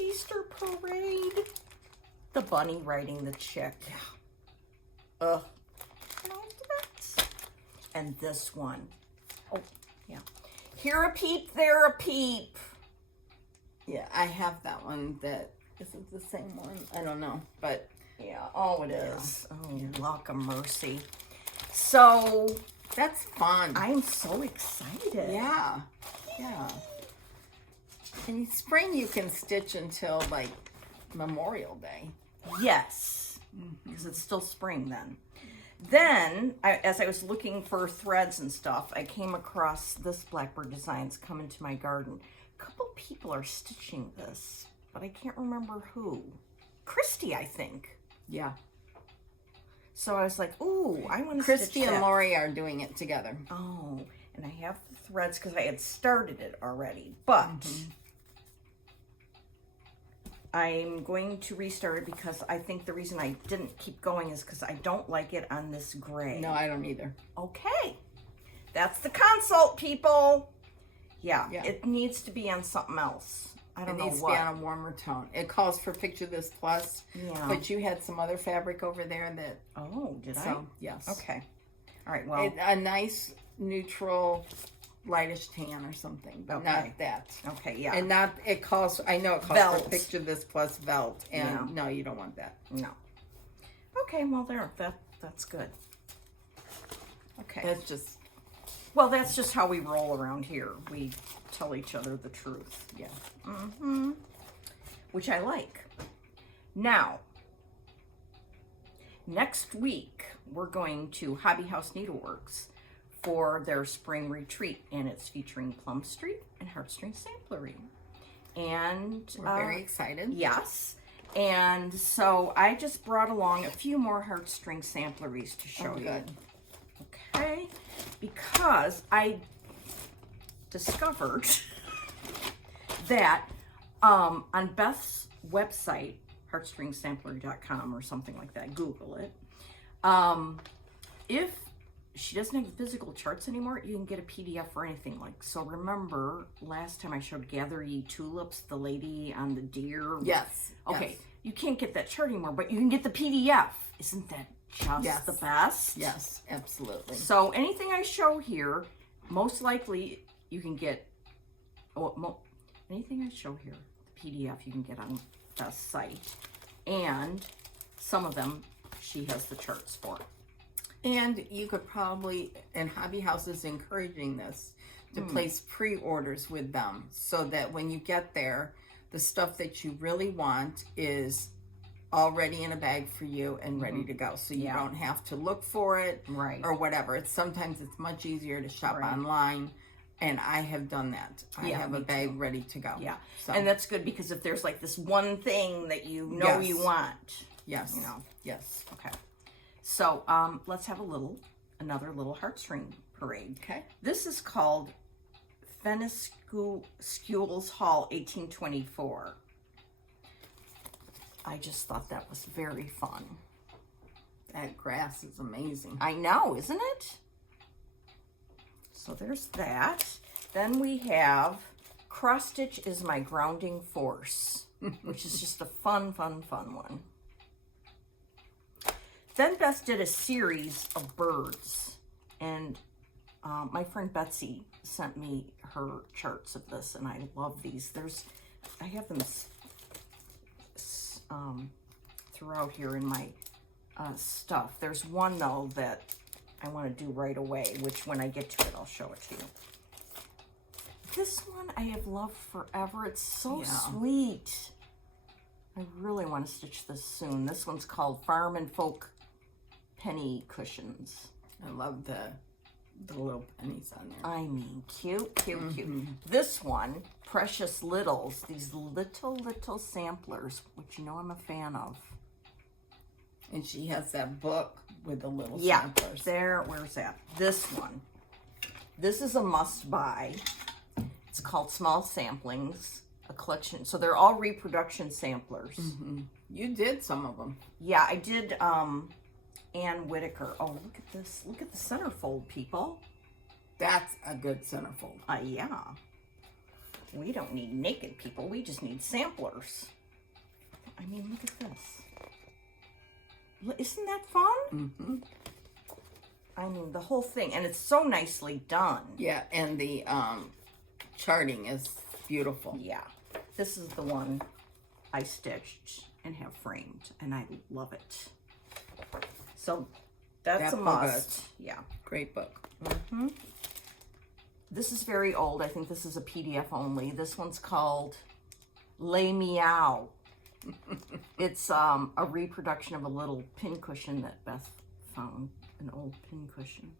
Easter Parade. The bunny riding the chick. Ugh. And this one. Oh, yeah. Here a peep, there a peep. Yeah, I have that one. Is it the same one? I don't know, but yeah. Oh, it is. Oh, luck of mercy. So that's fun. I'm so excited. Yeah, yeah. In spring, you can stitch until like Memorial Day. Yes, because it's still spring then. Then, as I was looking for threads and stuff, I came across this Blackbird Designs Come Into My Garden. A couple people are stitching this, but I can't remember who. Christy, I think. Yeah. So I was like, ooh, I want to Christy stitch and that. Lori are doing it together. Oh, and I have the threads because I had started it already, but I'm going to restart it because I think the reason I didn't keep going is because I don't like it on this gray. No, I don't either. Okay. That's the consult, people. Yeah, Yeah. it needs to be on something else. I don't It know needs what. to be on a warmer tone. It calls for Picture This Plus, Yeah. but you had some other fabric over there that. Oh, did So yes. I? Okay. All right, well. A nice neutral, lightish tan or something, but Okay. not that. Okay, yeah. And not it calls. I know it calls Velt. for Picture This Plus Velt, and Yeah. no, you don't want that. No. Okay, well, that's good. Okay. That's just Well, that's just how we roll around here. We tell each other the truth. yeah. Which I like. Now, next week, we're going to Hobby House Needleworks for their spring retreat, and it's featuring Plum Street and Heartstring Samplery. And We're very excited. yes. And so I just brought along a few more Heartstring Sampleries to show you. Good. Okay, because I discovered that on Beth's website, heartstringsampler.com or something like that, Google it, if she doesn't have physical charts anymore, you can get a PDF or anything. Like, so remember last time I showed Gather Ye Tulips, the lady on the deer? Yes. Okay, Yes. you can't get that chart anymore, but you can get the PDF. Isn't that just Yes. the best? Yes, absolutely. So anything I show here, most likely you can get, anything I show here, the PDF you can get on the site. And some of them, she has the charts for. And you could probably, and Hobby House is encouraging this, to place pre-orders with them so that when you get there, the stuff that you really want is already in a bag for you and ready to go. So you don't have to look for it Right. or whatever. Sometimes it's much easier to shop Right. online And I have done that. I have a bag ready to go. Yeah. So. And that's good because if there's like this one thing that you know you want. Yes. You know. Yes. Okay. So let's have another little heartstring parade. Okay. This is called Fenniskule's Hall 1824. I just thought that was very fun. That grass is amazing. I know, isn't it? So there's that. Then we have Cross Stitch is My Grounding Force, which is just a fun one. Then Beth did a series of birds, and my friend Betsy sent me her charts of this, and I love these. I have them throughout here in my stuff. There's one though that I want to do right away, which when I get to it, I'll show it to you. This one I have loved forever. It's so sweet. I really want to stitch this soon. This one's called Farm and Folk Penny Cushions. I love the little pennies on there. I mean, cute. This one, Precious Littles. These little samplers, which you know I'm a fan of. And she has that book with the little samplers. Where's that? This one. This is a must-buy. It's called Small Samplings, a collection. So they're all reproduction samplers. You did some of them. Yeah, I did Ann Whitaker. Oh, look at this. Look at the centerfold, people. That's a good centerfold. Yeah. We don't need naked people. We just need samplers. I mean, look at this. Isn't that fun? I mean, the whole thing. And it's so nicely done. Yeah, and the charting is beautiful. Yeah. This is the one I stitched and have framed, and I love it. So that's a must. Yeah. Great book. This is very old. I think this is a PDF only. This one's called Les Meow. It's a reproduction of a little pincushion that Beth found, an old pincushion.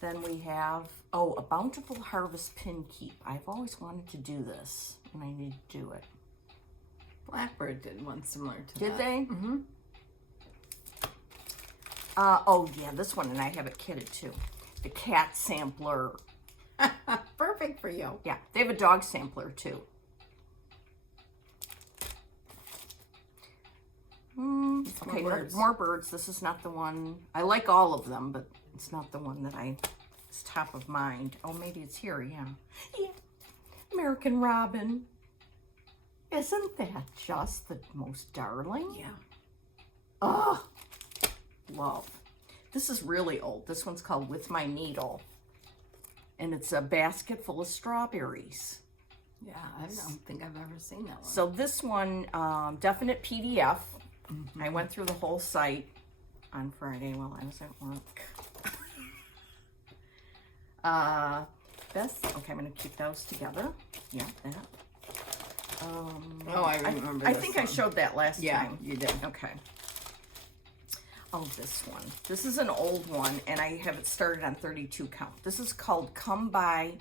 Then we have, a Bountiful Harvest Pin Keep. I've always wanted to do this, and I need to do it. Blackbird did one similar to Did that. they? Yeah, this one, and I have it kitted too. The cat sampler. Perfect for you. Yeah, they have a dog sampler too. Okay, more birds. This is not the one. I like all of them, but it's not the one that is top of mind. Oh, maybe it's here, yeah. Yeah, American Robin. Isn't that just the most darling? Yeah. Oh, love. This is really old. This one's called With My Needle. And it's a basket full of strawberries. Yeah, I don't think I've ever seen that one. So this one, definite PDF. I went through the whole site on Friday while I was at work. Okay, I'm going to keep those together. Yeah, that. I remember I think I showed that last time. Yeah, you did. Okay. Oh, this one. This is an old one, and I have it started on 32 count. This is called Come By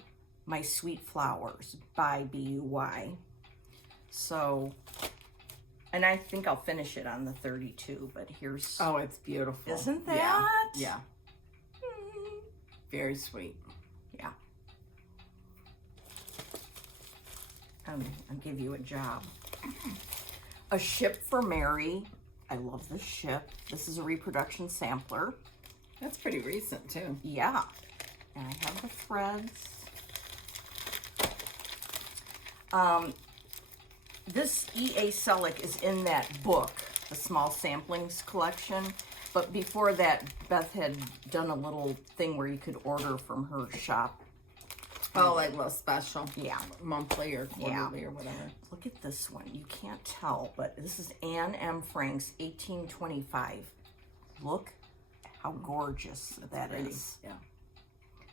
My Sweet Flowers by B-U-Y. So, and I think I'll finish it on the 32, but here's... Oh, it's beautiful. Isn't that? Yeah. Very sweet. Yeah. I'll give you a job. A Ship for Mary. I love this ship. This is a reproduction sampler. That's pretty recent, too. Yeah. And I have the threads. This E.A. Selleck is in that book, the Small Samplings collection. But before that, Beth had done a little thing where you could order from her shop. Oh, like a little special. Yeah. Monthly or quarterly or whatever. Look at this one. You can't tell, but this is Anne M. Frank's 1825. Look how gorgeous that is. Yeah.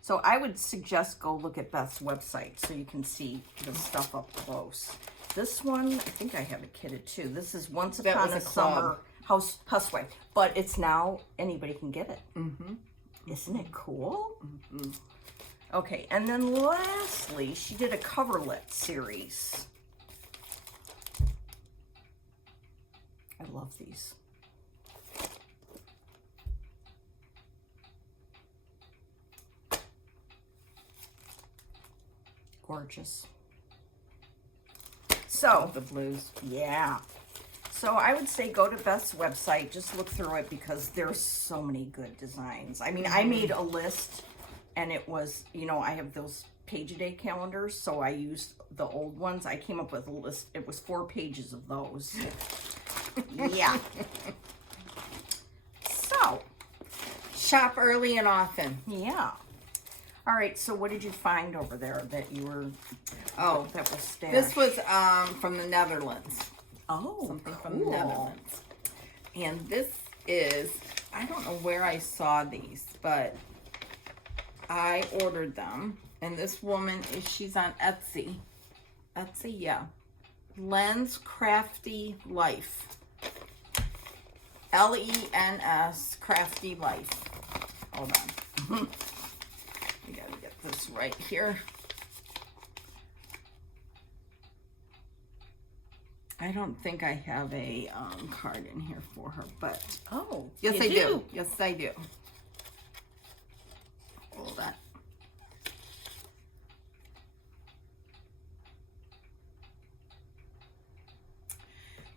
So I would suggest go look at Beth's website so you can see the stuff up close. This one, I think I have it kitted too. This is Once Upon a Summer Housewife, but it's now anybody can get it. Isn't it cool? Okay, and then lastly, she did a coverlet series. I love these. Gorgeous. So, The blues. yeah. So I would say go to Beth's website, just look through it because there's so many good designs. I mean, I made a list and it was, you know, I have those page-a-day calendars, so I used the old ones. I came up with a list. It was 4 pages of those. Yeah. So, Shop early and often. yeah. All right, so what did you find over there that you were, that was stashed? This was from the Netherlands. Oh, Something cool. from the Netherlands. And this is, I don't know where I saw these, but I ordered them. And this woman she's on Etsy. Etsy, yeah. Lens Crafty Life. Lens Crafty Life. Hold on. We gotta get this right here. I don't think I have a card in here for her, but Oh, yes, you I do. Yes, I do. Hold on.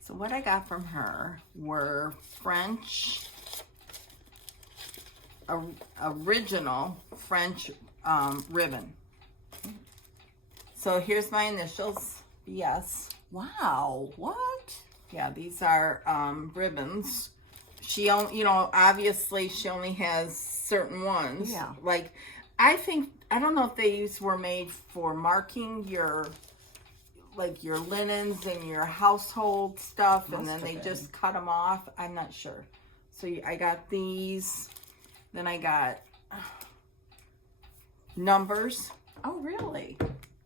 So what I got from her were French, original French ribbon. So here's my initials, BS. Wow, what? Yeah, these are ribbons. She only, you know, obviously she only has certain ones. Yeah. Like, I don't know if these were made for marking your, like your linens and your household stuff, and then they just cut them off. I'm not sure. So I got these. Then I got numbers. Oh, really?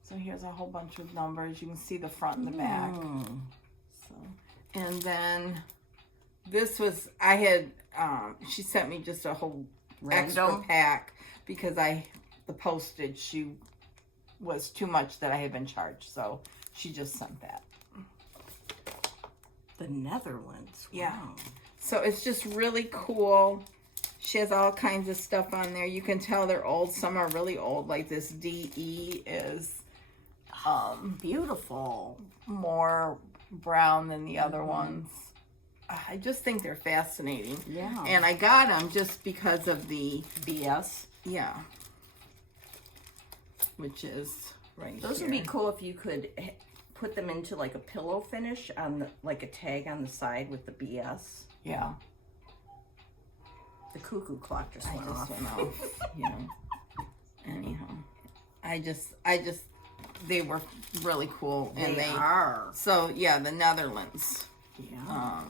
So here's a whole bunch of numbers. You can see the front and the back. So, and then this was, I had, she sent me just a whole extra pack because the postage, was too much that I had been charged. So she just sent that. The Netherlands. Wow. Yeah. So it's just really cool. She has all kinds of stuff on there. You can tell they're old. Some are really old. Like this DE is Beautiful. more brown than the other ones. I just think they're fascinating. Yeah. And I got them just because of the BS. yeah, which is right Those here. would be cool if you could put them into like a pillow finish on the, like a tag on the side with the BS. Yeah. The cuckoo clock just I went just off. went off. You know. Anyhow, I just they were really cool, and They are. So yeah, the Netherlands. Yeah.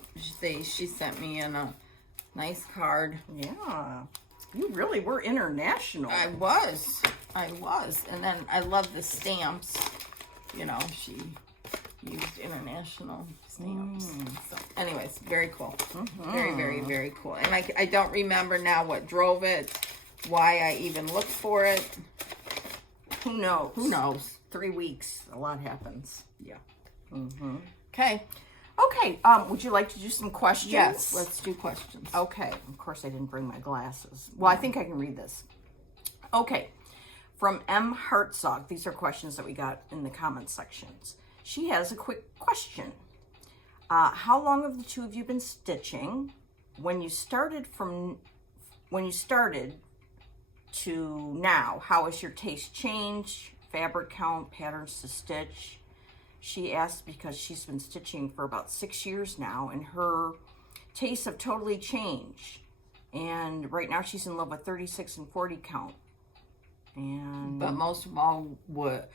She sent me in a nice card. Yeah. You really were international. I was, and then I love the stamps. You know, she used international stamps. So, anyways, very cool. Very, very, very cool. And I don't remember now what drove it, why I even looked for it. Who knows? Who knows? 3 weeks. A lot happens. Yeah. Okay. Okay. Would you like to do some questions? Yes. Let's do questions. Okay. Of course, I didn't bring my glasses. Well, I think I can read this. Okay. From M. Heartstring. These are questions that we got in the comment sections. She has a quick question. How long have the two of you been stitching? When you started to now, how has your taste changed? Fabric count, patterns to stitch? She asked because she's been stitching for about 6 years now, and her tastes have totally changed. And right now she's in love with 36 and 40 count. And But most of all, what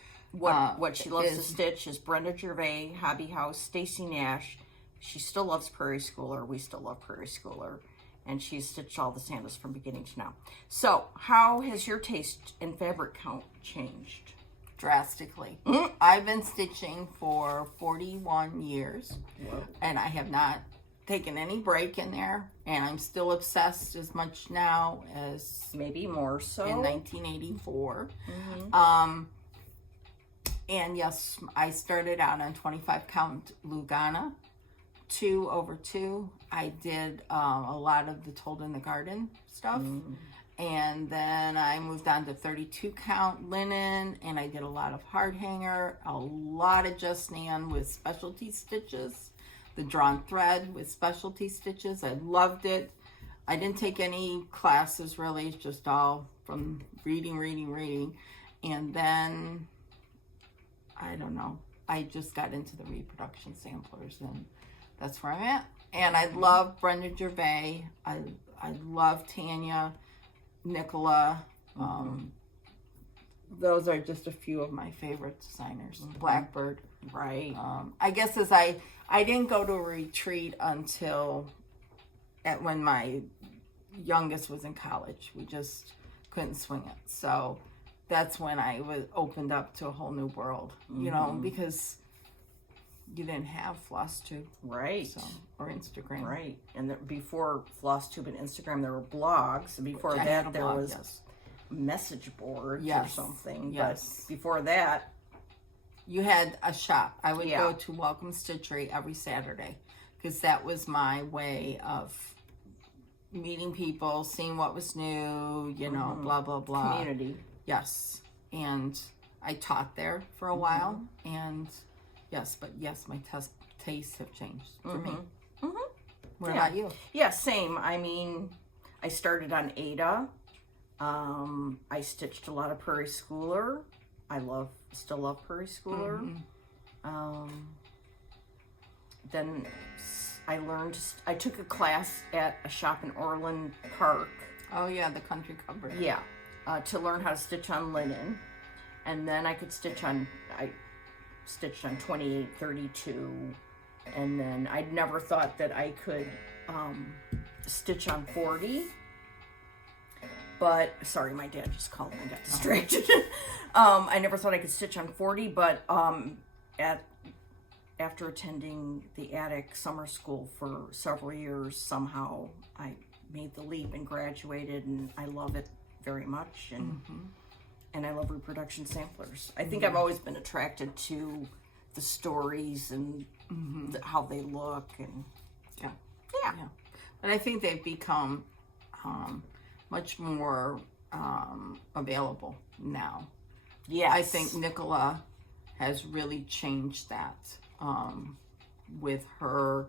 she loves to stitch is Brenda Gervais, Hobby House, Stacy Nash. She still loves Prairie Schooler. We still love Prairie Schooler. And she's stitched all the sandals from beginning to now. So, how has your taste in fabric count changed? drastically. I've been stitching for 41 years, and I have not taken any break in there, and I'm still obsessed as much now as maybe more so in 1984. Mm-hmm. And yes, I started out on 25 count Lugana, 2/2. I did a lot of the Told in the Garden stuff. And then I moved on to 32 count linen, and I did a lot of hard hanger, a lot of Just Nan with specialty stitches, the drawn thread with specialty stitches. I loved it. I didn't take any classes really, it's just all from reading. And then, I don't know, I just got into the reproduction samplers, and that's where I'm at. And I love Brenda Gervais. I love Tanya, Nicola. Those are just a few of my favorite designers. Blackbird. Right. I guess as I didn't go to a retreat until when my youngest was in college. We just couldn't swing it. So that's when I was opened up to a whole new world, you know, because you didn't have FlossTube. Right. So, or Instagram. Right. And before FlossTube and Instagram, there were blogs. And before that, there was message boards or something. Yes. But before that, you had a shop. I would go to Welcome Stitchery every Saturday because that was my way of meeting people, seeing what was new, you know, blah, blah, blah. Community. Yes. And I taught there for a while. And yes, my tastes have changed for me. What about you? Yeah, same. I mean, I started on Ada. I stitched a lot of Prairie Schooler. I still love Prairie Schooler. Then I took a class at a shop in Orland Park. Oh yeah, the country cupboard. Yeah, to learn how to stitch on linen. And then I stitched on 28, 32. And then I'd never thought that I could stitch on 40. But, sorry, my dad just called and I got distracted. I never thought I could stitch on 40, but after attending the attic summer school for several years, somehow I made the leap and graduated, and I love it very much. And I love reproduction samplers. I think I've always been attracted to the stories and how they look. And yeah. But I think they've become much more available now. Yeah, I think Nicola has really changed that with her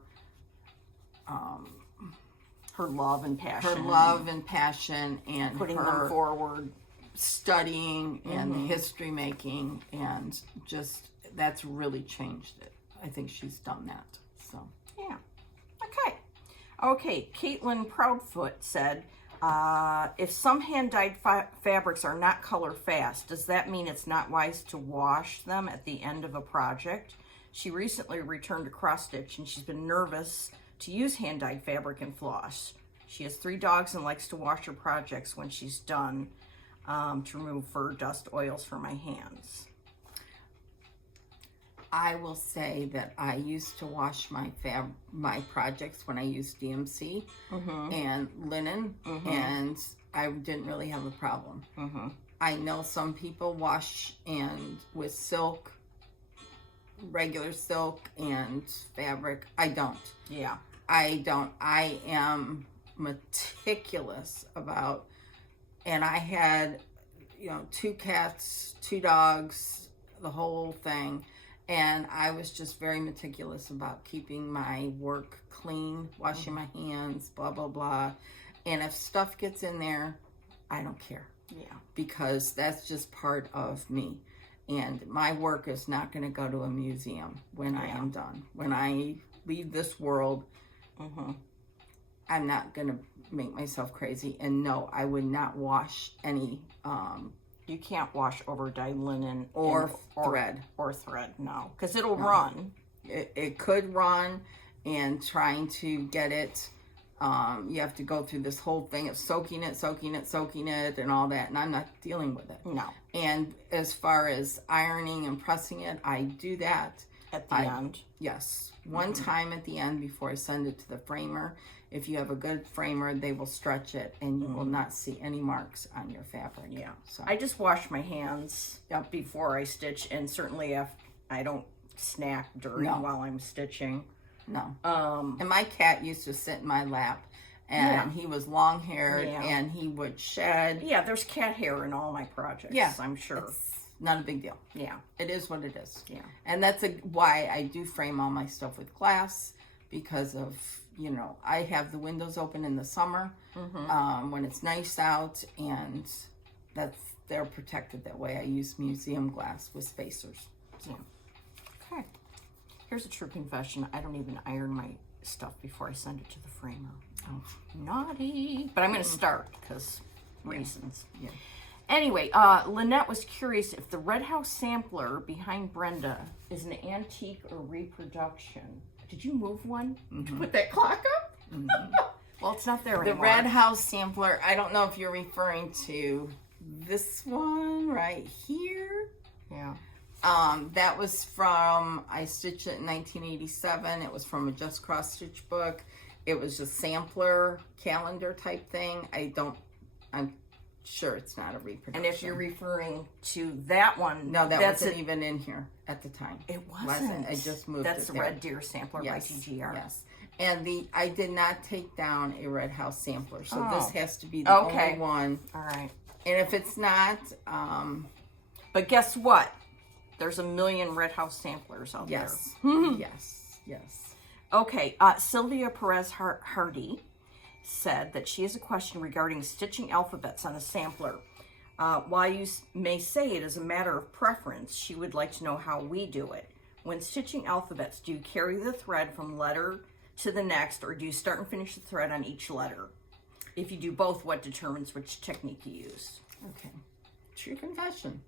love and passion. And putting her them forward, studying and history making, and just that's really changed it. I think she's done that. So yeah. Okay. Caitlin Proudfoot said, if some hand-dyed fabrics are not color fast, does that mean it's not wise to wash them at the end of a project? She recently returned to cross stitch and she's been nervous to use hand-dyed fabric and floss. She has 3 dogs and likes to wash her projects when she's done to remove fur, dust, oils from my hands. I will say that I used to wash my projects when I used DMC and linen, and I didn't really have a problem. I know some people wash and with silk, regular silk and fabric. I don't. Yeah. I don't. I am meticulous about, and I had, 2 cats, 2 dogs, the whole thing. And I was just very meticulous about keeping my work clean, washing my hands, blah, blah, blah. And if stuff gets in there, I don't care. Yeah. Because that's just part of me. And my work is not going to go to a museum when I am done. When I leave this world, I'm not going to make myself crazy. And no, I would not wash any... you can't wash over dyed linen or thread. Or thread, no. Because it'll run. It could run, and trying to get it, you have to go through this whole thing of soaking it, and all that, and I'm not dealing with it. No. And as far as ironing and pressing it, I do that. at the end. Yes. One time at the end before I send it to the framer. If you have a good framer, they will stretch it and you will not see any marks on your fabric. Yeah. So I just wash my hands before I stitch, and certainly if I don't snack during while I'm stitching. No. And my cat used to sit in my lap, and he was long haired and he would shed. Yeah, there's cat hair in all my projects. Yeah, I'm sure. It's not a big deal. Yeah. It is what it is. Yeah. And that's why I do frame all my stuff with glass, because of, you know, I have the windows open in the summer when it's nice out, and they're protected that way. I use museum glass with spacers. So. Yeah. Okay. Here's a true confession. I don't even iron my stuff before I send it to the framer. Oh, naughty. But I'm going to start because reasons. Yeah. Anyway, Lynette was curious if the Red House sampler behind Brenda is an antique or reproduction. Did you move one? Did you put that clock up? Well, it's not there anymore. The Red House sampler, I don't know if you're referring to this one right here. Yeah. That was from, I stitched it in 1987. It was from a Just Cross Stitch book. It was a sampler calendar type thing. I'm sure it's not a reproduction. And if you're referring to that one, no, that wasn't even in here at the time. It wasn't. I just moved That's it the there. Red Deer sampler by TGR. Yes. And I did not take down a Red House sampler, so this has to be the Okay. only one. All right. And if it's not, but guess what? There's a million Red House samplers out there. Yes. Okay, Sylvia Perez Hardy said that she has a question regarding stitching alphabets on a sampler. While you may say it is a matter of preference, she would like to know how we do it. When stitching alphabets, do you carry the thread from letter to the next, or do you start and finish the thread on each letter? If you do both, what determines which technique you use? Okay. True confession.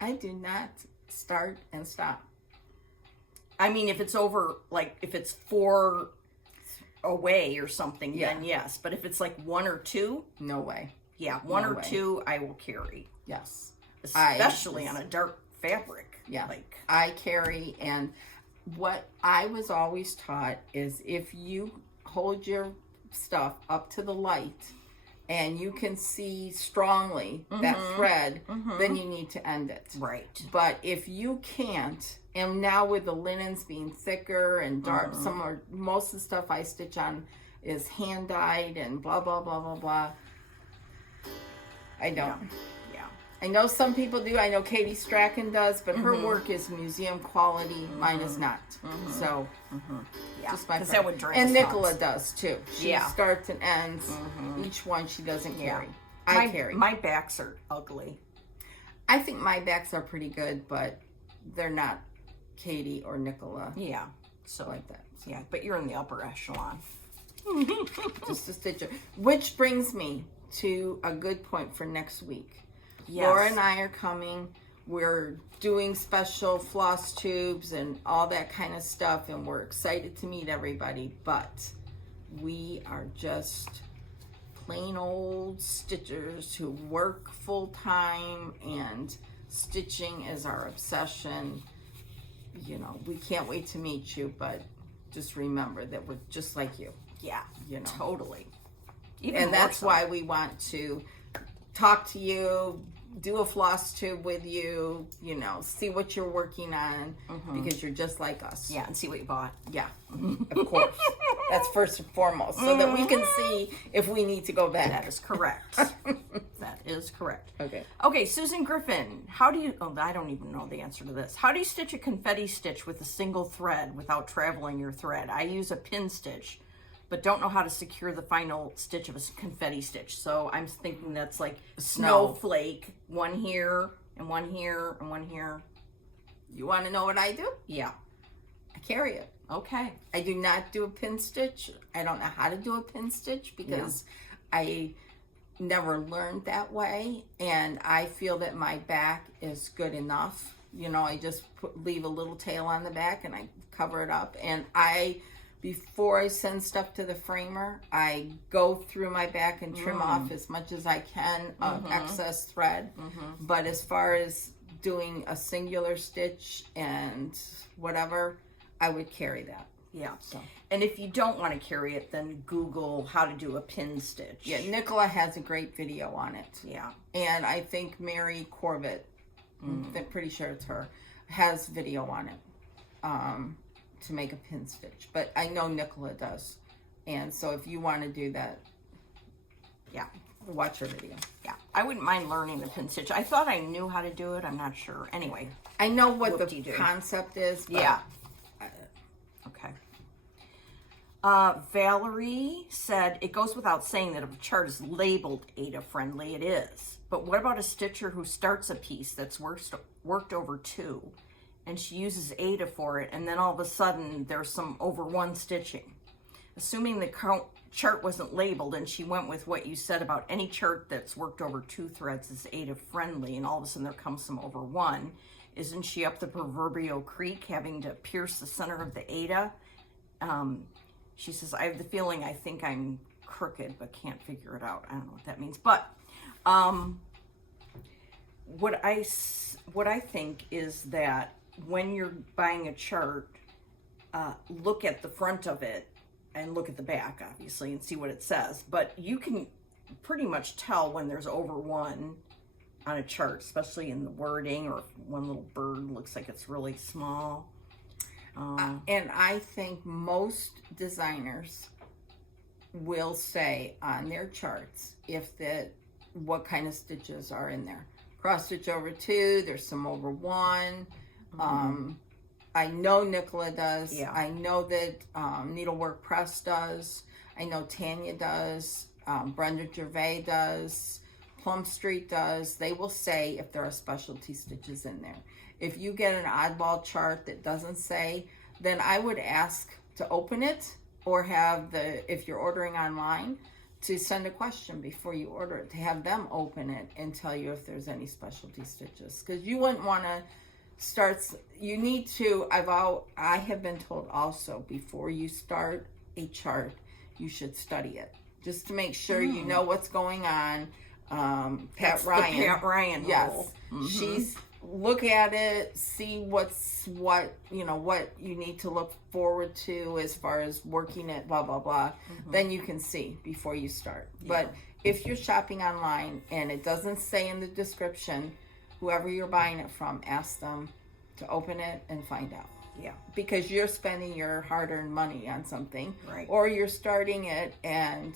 I do not start and stop. I mean, if it's over, like, if it's 4 away or something, then yes. But if it's like 1 or 2, no way. Yeah, 1 or 2, I will carry. Yes. Especially on a dark fabric. Yeah. Like, I carry, and what I was always taught is if you hold your stuff up to the light and you can see strongly that thread, then you need to end it. Right. But if you can't, and now with the linens being thicker and dark, most of the stuff I stitch on is hand dyed and blah blah blah blah blah. I don't. Yeah. I know some people do. I know Katie Strachan does, but her work is museum quality. Mine is not. So, Yeah. just my Because that would drain And us Nicola nuts. does too. She starts and ends. Each one she doesn't carry. I carry. My backs are ugly. I think my backs are pretty good, but they're not Katie or Nicola. Yeah. So like that. So. Yeah, but you're in the upper echelon. Just a stitcher. Which brings me to a good point for next week. Yes. Laura and I are coming. We're doing special floss tubes and all that kind of stuff, and we're excited to meet everybody, but we are just plain old stitchers who work full-time, and stitching is our obsession. You know, we can't wait to meet you, but just remember that we're just like you. Yeah, you know. Totally. And that's why we want to talk to you, do a floss tube with you, you know, see what you're working on, because you're just like us. Yeah, and see what you bought. Yeah, of course. That's first and foremost, so that we can see if we need to go back. That is correct. That is correct. Okay. Okay, Susan Griffin, how do you, I don't even know the answer to this. How do you stitch a confetti stitch with a single thread without traveling your thread? I use a pin stitch, but don't know how to secure the final stitch of a confetti stitch. So I'm thinking that's like a snowflake, one here, and one here, and one here. You want to know what I do? Yeah. I carry it. Okay. I do not do a pin stitch. I don't know how to do a pin stitch because I never learned that way, and I feel that my back is good enough. You know, I just leave a little tail on the back and I cover it up, and before I send stuff to the framer, I go through my back and trim off as much as I can of excess thread. But as far as doing a singular stitch and whatever, I would carry that. Yeah. So. And if you don't want to carry it, then Google how to do a pin stitch. Yeah, Nicola has a great video on it. Yeah. And I think Mary Corbett, I'm pretty sure it's her, has video on it to make a pin stitch. But I know Nicola does. And so if you want to do that, yeah, watch her video. Yeah. I wouldn't mind learning the pin stitch. I thought I knew how to do it. I'm not sure. Anyway. I know what the concept is. But yeah. Okay. Valerie said, it goes without saying that if a chart is labeled Ada friendly, it is. But what about a stitcher who starts a piece that's worked over 2 and she uses Ada for it, and then all of a sudden there's some over 1 stitching? Assuming the chart wasn't labeled and she went with what you said about any chart that's worked over 2 threads is Ada friendly, and all of a sudden there comes some over 1, isn't she up the proverbial creek having to pierce the center of the Ada? She says, I have the feeling I think I'm crooked, but can't figure it out. I don't know what that means. But what I think is that when you're buying a chart, look at the front of it and look at the back, obviously, and see what it says. But you can pretty much tell when there's over 1 on a chart, especially in the wording, or if one little bird looks like it's really small. And I think most designers will say on their charts what kind of stitches are in there. Cross stitch over 2, there's some over 1. I know Nicola does. Yeah. I know that Needlework Press does. I know Tanya does. Brenda Gervais does. Plum Street does. They will say if there are specialty stitches in there. If you get an oddball chart that doesn't say, then I would ask to open it, or if you're ordering online, to send a question before you order it, to have them open it and tell you if there's any specialty stitches. Because you wouldn't want to you need to, I have been told also, before you start a chart, you should study it, just to make sure you know what's going on. Pat Ryan. The Pat Ryan yes. rule. She's look at it, see what you need to look forward to as far as working it, blah blah blah. Then you can see before you start. Yeah. But if you're shopping online and it doesn't say in the description, whoever you're buying it from, ask them to open it and find out. Yeah. Because you're spending your hard-earned money on something, right? Or or you're starting it and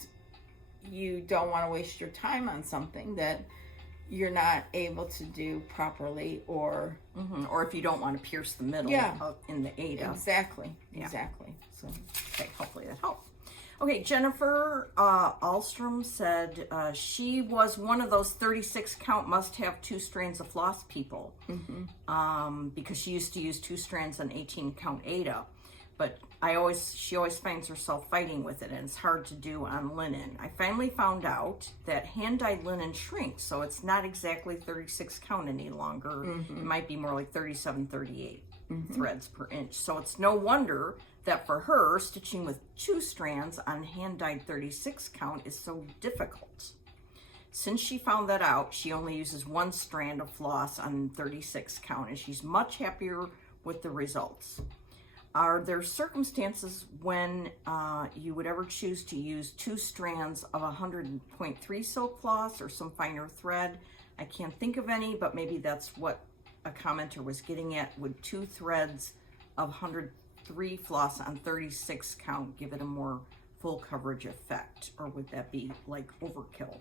you don't want to waste your time on something that you're not able to do properly, or if you don't want to pierce the middle in the Ada. Exactly. So okay, hopefully that helps. Okay, Jennifer Alstrom said she was one of those 36 count must have 2 strands of floss people, because she used to use 2 strands on 18 count Ada, but she always finds herself fighting with it, and it's hard to do on linen. I finally found out that hand-dyed linen shrinks, so it's not exactly 36 count any longer. It might be more like 37, 38 threads per inch. So it's no wonder that for her, stitching with 2 strands on hand-dyed 36 count is so difficult. Since she found that out, she only uses 1 strand of floss on 36 count, and she's much happier with the results. Are there circumstances when you would ever choose to use 2 strands of 100.3 silk floss or some finer thread? I can't think of any, but maybe that's what a commenter was getting at. Would 2 threads of 103 floss on 36 count give it a more full coverage effect, or would that be like overkill?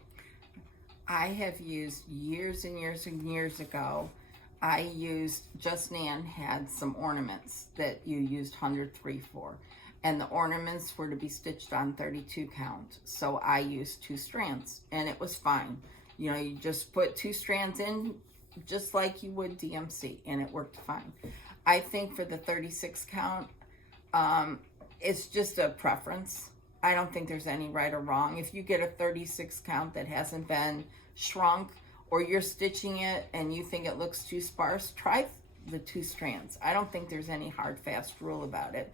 I have used years and years and years ago. I used, Just Nan had some ornaments that you used 103 for, and the ornaments were to be stitched on 32 count. So I used 2 strands, and it was fine. You know, you just put 2 strands in just like you would DMC, and it worked fine. I think for the 36 count, it's just a preference. I don't think there's any right or wrong. If you get a 36 count that hasn't been shrunk, or you're stitching it and you think it looks too sparse, try the 2 strands. I don't think there's any hard, fast rule about it.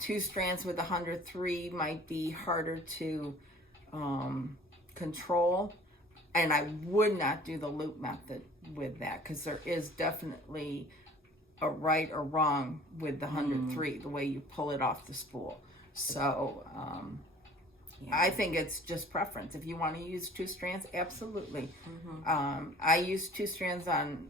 2 strands with 103 might be harder to control. And I would not do the loop method with that because there is definitely a right or wrong with the 103, the way you pull it off the spool. So I think it's just preference. If you want to use 2 strands, absolutely. I use 2 strands on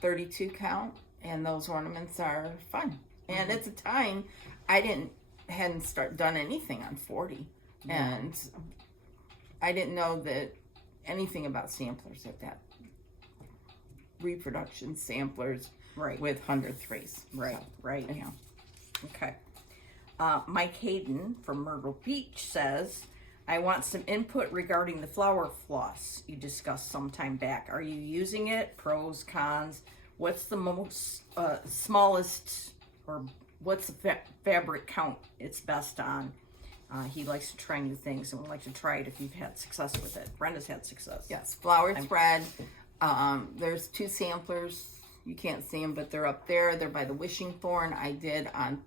32 count, and those ornaments are fun. And at the time, I hadn't done anything on 40, and I didn't know that anything about samplers at that. Reproduction samplers with 103s. Right, So, right. anyhow. Okay. Mike Hayden from Myrtle Beach says, I want some input regarding the flower floss you discussed some time back. Are you using it? Pros, cons? What's the most smallest, or what's the fabric count it's best on? He likes to try new things and would like to try it if you've had success with it. Brenda's had success. Yes, flower thread. There's 2 samplers. You can't see them, but they're up there. They're by the Wishing Thorn. I did on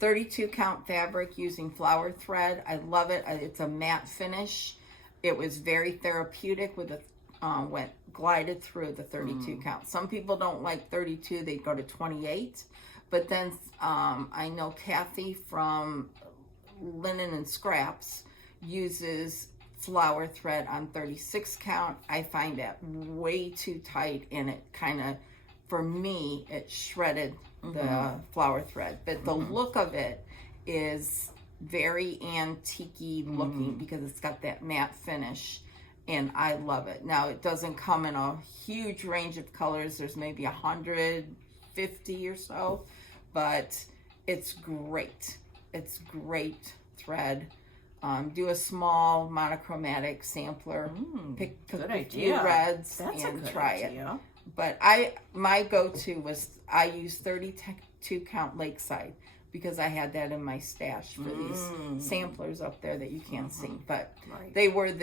32 count fabric using flower thread. I love it. It's a matte finish. It was very therapeutic with glided through the 32 count. Some people don't like 32. They go to 28. But then I know Kathy from Linen and Scraps uses flower thread on 36 count. I find that way too tight, and it kind of, for me, it shredded the flower thread. But the look of it is very antique-y looking because it's got that matte finish, and I love it. Now, it doesn't come in a huge range of colors. There's maybe 150 or so, but it's great. It's great thread. Do a small monochromatic sampler. Pick a few reds and try it. But my go-to was I used 32 count Lakeside because I had that in my stash for these samplers up there that you can't see. But they were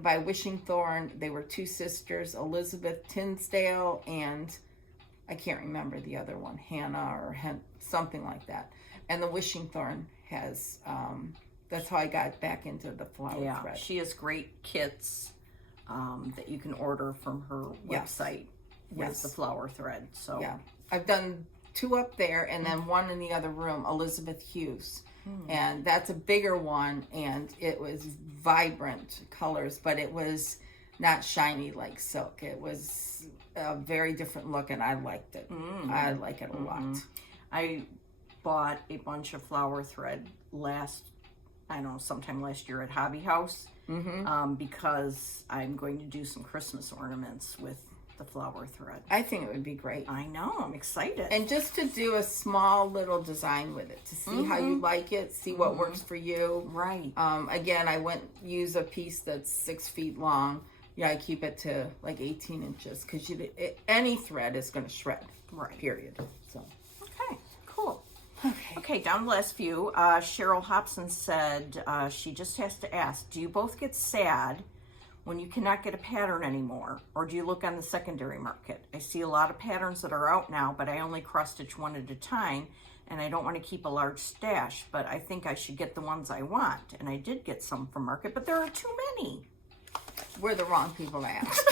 by Wishing Thorn. They were 2 sisters, Elizabeth Tinsdale, and I can't remember the other one, Hannah or something like that. And the Wishing Thorn has, that's how I got back into the flower thread. She has great kits that you can order from her website with the flower thread. So I've done 2 up there, and then 1 in the other room, Elizabeth Hughes. And that's a bigger one, and it was vibrant colors, but it was not shiny like silk. It was a very different look, and I liked it. I like it a lot. I bought a bunch of flower thread sometime last year at Hobby House because I'm going to do some Christmas ornaments with the flower thread. I think it would be great. I know, I'm excited. And just to do a small little design with it, to see how you like it, see what works for you. Right. Again, I use a piece that's 6 feet long. I keep it to like 18 inches because any thread is going to shred. Right. Period. So. Okay, cool. Okay, down to the last few. Cheryl Hobson said she just has to ask, do you both get sad when you cannot get a pattern anymore, or do you look on the secondary market? I see a lot of patterns that are out now, but I only cross stitch one at a time, and I don't want to keep a large stash, but I think I should get the ones I want. And I did get some from market, but there are too many. We're the wrong people to ask.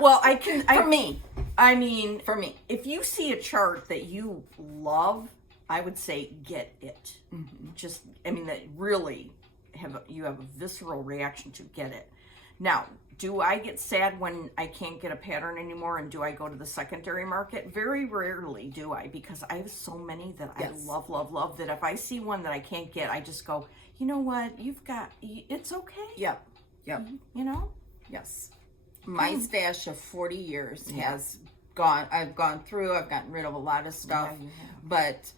Well, for me, if you see a chart that you love, I would say get it. That really you have a visceral reaction to get it. Now, do I get sad when I can't get a pattern anymore, and do I go to the secondary market? Very rarely do I, because I have so many that I love, love, love, that if I see one that I can't get, I just go, you know what, it's okay. Yep. You know? Yes. My stash of 40 years has gone, I've gone through, I've gotten rid of a lot of stuff, but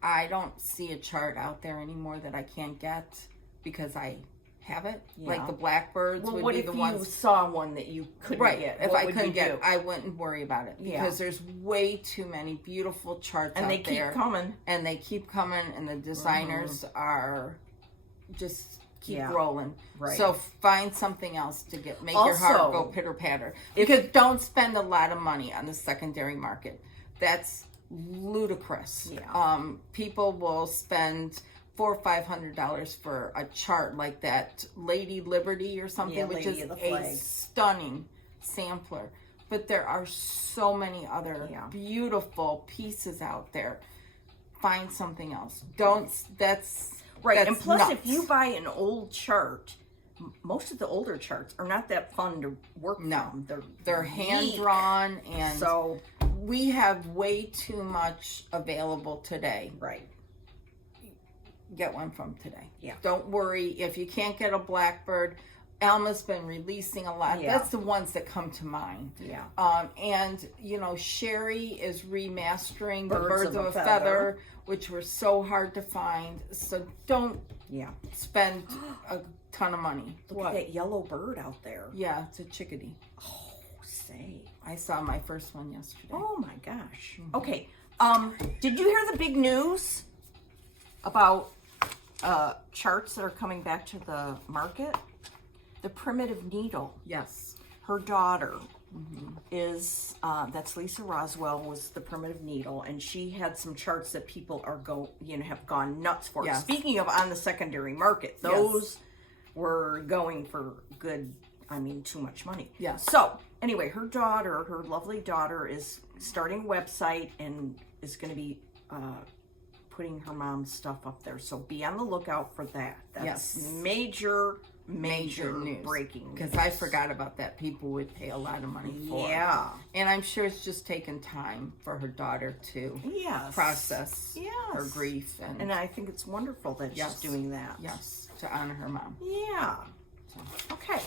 I don't see a chart out there anymore that I can't get because I have it. Like the blackbirds would be the ones. What if you saw one that you couldn't get? If I couldn't get it, I wouldn't worry about it because there's way too many beautiful charts out there. And they keep coming. And they keep coming, and the designers are just keep rolling. Right. So find something else to make your heart go pitter patter. Because don't spend a lot of money on the secondary market. That's ludicrous. People will spend or $500 for a chart like that Lady Liberty or something, Yeah, which Lady is of the a Flag. stunning sampler. But there are so many other beautiful pieces out there. Find something else. That's right. That's And plus, nuts. if you buy an old chart, most of the older charts are not that fun to work from. They're hand drawn, and so we have way too much available today. right. Get one from today. Yeah. Don't worry if you can't get a Blackbird. Alma's been releasing a lot. Yeah. That's the ones that come to mind. Yeah. And Sherry is remastering the Birds Birds of of a a Feather. Feather, which were so hard to find. So don't spend a ton of money. Look at that yellow bird out there. Yeah, it's a chickadee. Oh, say. I saw my first one yesterday. Oh my gosh. Okay. Did you hear the big news about charts that are coming back to the market? The primitive needle. Yes. Her daughter is that's Lisa Roswell, was the primitive needle, and she had some charts that people are have gone nuts for. Yes. Speaking of on the secondary market, those were going for good. I mean, too much money. Yeah. So anyway, her lovely daughter, is starting a website and is going to be putting her mom's stuff up there. So be on the lookout for that. That's major news. Breaking news. Because I forgot about that. People would pay a lot of money for it. And I'm sure it's just taken time for her daughter to process her grief. And I think it's wonderful that she's doing that. Yes, to honor her mom. Yeah. So, okay.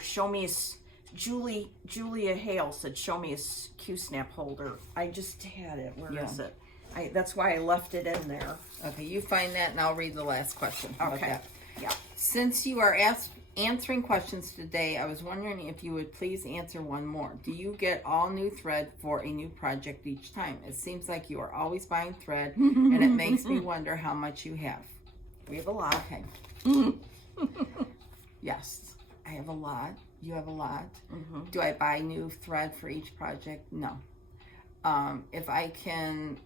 Show me Julia Hale said, show me a Q-snap holder. I just had it. Where is it? That's why I left it in there. Okay, you find that and I'll read the last question. Okay. Yeah. Since you are answering questions today, I was wondering if you would please answer one more. Do you get all new thread for a new project each time? It seems like you are always buying thread, and it makes me wonder how much you have. We have a lot. Okay. Yes, I have a lot. You have a lot. Do I buy new thread for each project? No. If I can,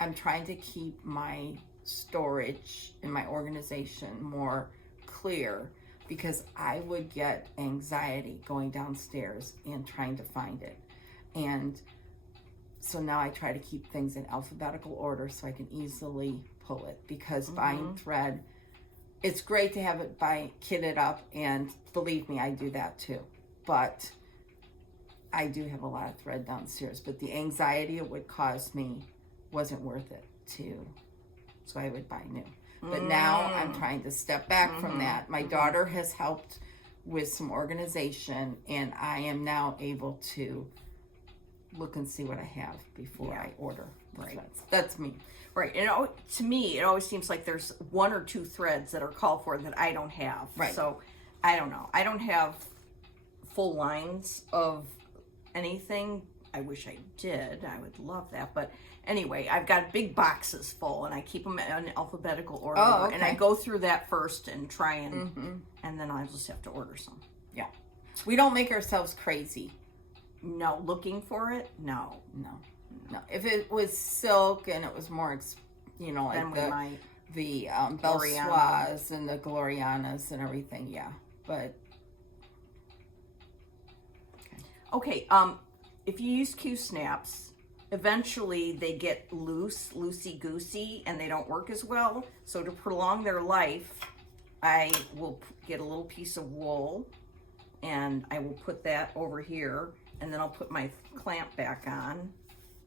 I'm trying to keep my storage and my organization more clear, because I would get anxiety going downstairs and trying to find it. And so now I try to keep things in alphabetical order so I can easily pull it, because buying thread, it's great to have it kitted up, and believe me, I do that too. But I do have a lot of thread downstairs, but the anxiety it would cause me wasn't worth it so I would buy new. But now I'm trying to step back from that. My daughter has helped with some organization, and I am now able to look and see what I have before I order the threads. That's me. Right. And to me, it always seems like there's one or two threads that are called for that I don't have. Right. So I don't know. I don't have full lines of anything. I wish I did. I would love that. But anyway, I've got big boxes full, and I keep them in alphabetical order. Oh, okay. And I go through that first and try and then I'll just have to order some. Yeah. We don't make ourselves crazy. No, looking for it? No. If it was silk and it was more, like Then we might. the Belsoise and the Glorianas and everything, yeah. But okay, if you use Q-snaps, eventually they get loosey-goosey, and they don't work as well. So to prolong their life, I will get a little piece of wool, and I will put that over here, and then I'll put my clamp back on,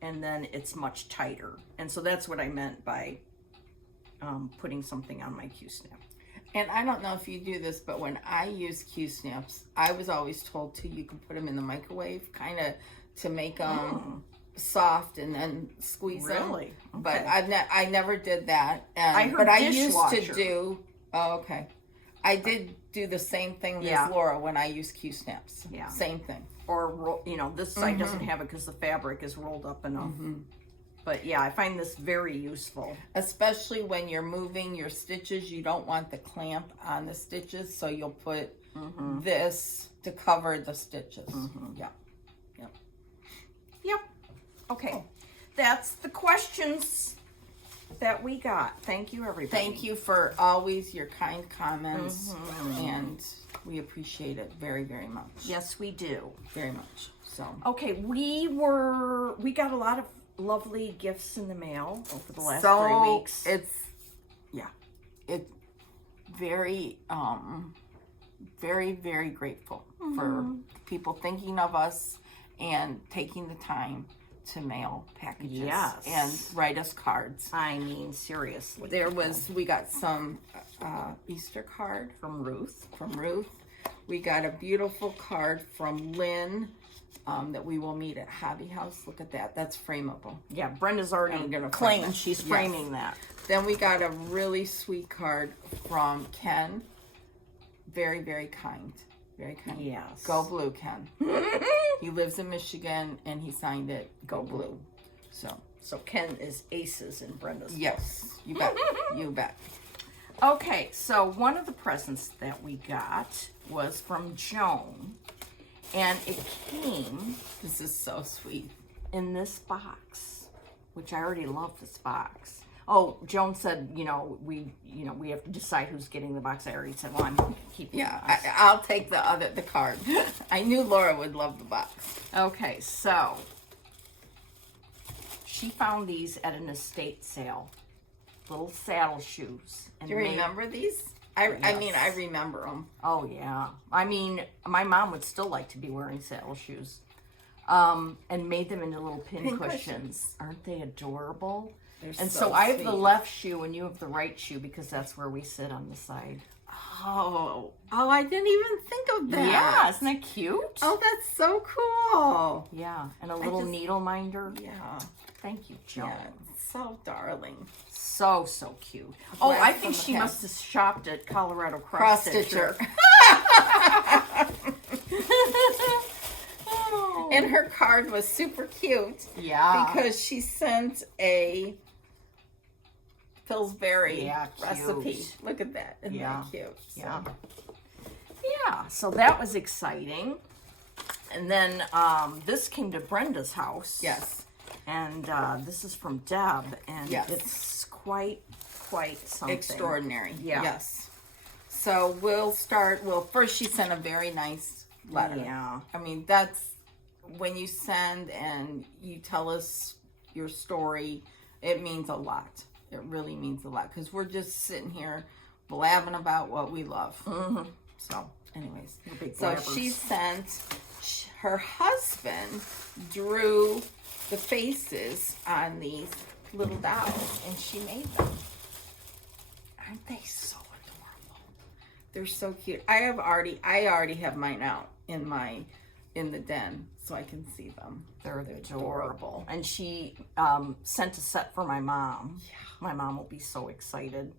and then it's much tighter. And so that's what I meant by putting something on my Q-snap. And I don't know if you do this, but when I use Q-snaps, I was always told you can put them in the microwave, kind of to make them soft and then squeeze them. Really? But Okay. I never did that. And, I heard but I used dishwasher. to do. Oh, okay. I did do the same thing as Laura when I used Q-snaps. Yeah. Same thing. Or, this side doesn't have it because the fabric is rolled up enough. But yeah, I find this very useful. Especially when you're moving your stitches, you don't want the clamp on the stitches, so you'll put this to cover the stitches. Yeah. Yep. Okay. that's the questions that we got. Thank you, everybody. Thank you for always your kind comments, and we appreciate it very, very much. Yes, we do. Very much. So okay, we got a lot of lovely gifts in the mail over the last 3 weeks. It's very, very, very grateful for people thinking of us and taking the time to mail packages and write us cards. I mean, seriously. We got some Easter card from Ruth. We got a beautiful card from Lynn that we will meet at Hobby House. Look at that. That's frameable. Yeah, Brenda's already claimed she's framing that. Then we got a really sweet card from Ken. Very, very kind. Very kind. Yes. Go Blue, Ken. He lives in Michigan, and he signed it, Go Blue. So Ken is aces in Brenda's Yes, you bet. You bet. Okay, so one of the presents that we got was from Joan, and it came, This is so sweet. in this box, which I already love this box. Oh, Joan said, we have to decide who's getting the box. I already said, well, I'm keeping the box. I'll take the card. I knew Laura would love the box. Okay, so she found these at an estate sale. Little saddle shoes. And Do you remember these? I mean, I remember them. Oh, yeah. I mean, my mom would still like to be wearing saddle shoes. And made them into little pin cushions. Aren't they adorable? And so I have the left shoe and you have the right shoe because that's where we sit on the side. Oh, I didn't even think of that. Yeah, isn't that cute? Oh, that's so cool. Yeah, and a little needle minder. Yeah. Thank you, Joan. Yeah, so darling. So cute. Oh, I think she must have shopped at Colorado Cross Stitcher. And her card was super cute. Yeah. Because she sent a Pillsbury recipe. cute. Look at that. Isn't that cute? Yeah. Yeah, so that was exciting. And then this came to Brenda's house. Yes. And this is from Deb. And it's quite something. Extraordinary. Yeah. Yes. So we'll start. Well, first she sent a very nice letter. Yeah. I mean, that's when you send and you tell us your story, it means a lot. It really means a lot because we're just sitting here blabbing about what we love. Mm-hmm. So, anyways, so she sent, her husband drew the faces on these little dolls and she made them. Aren't they so adorable? They're so cute. I already have mine out in the den so I can see them. They're adorable. And she sent a set for my mom. Yeah. My mom will be so excited.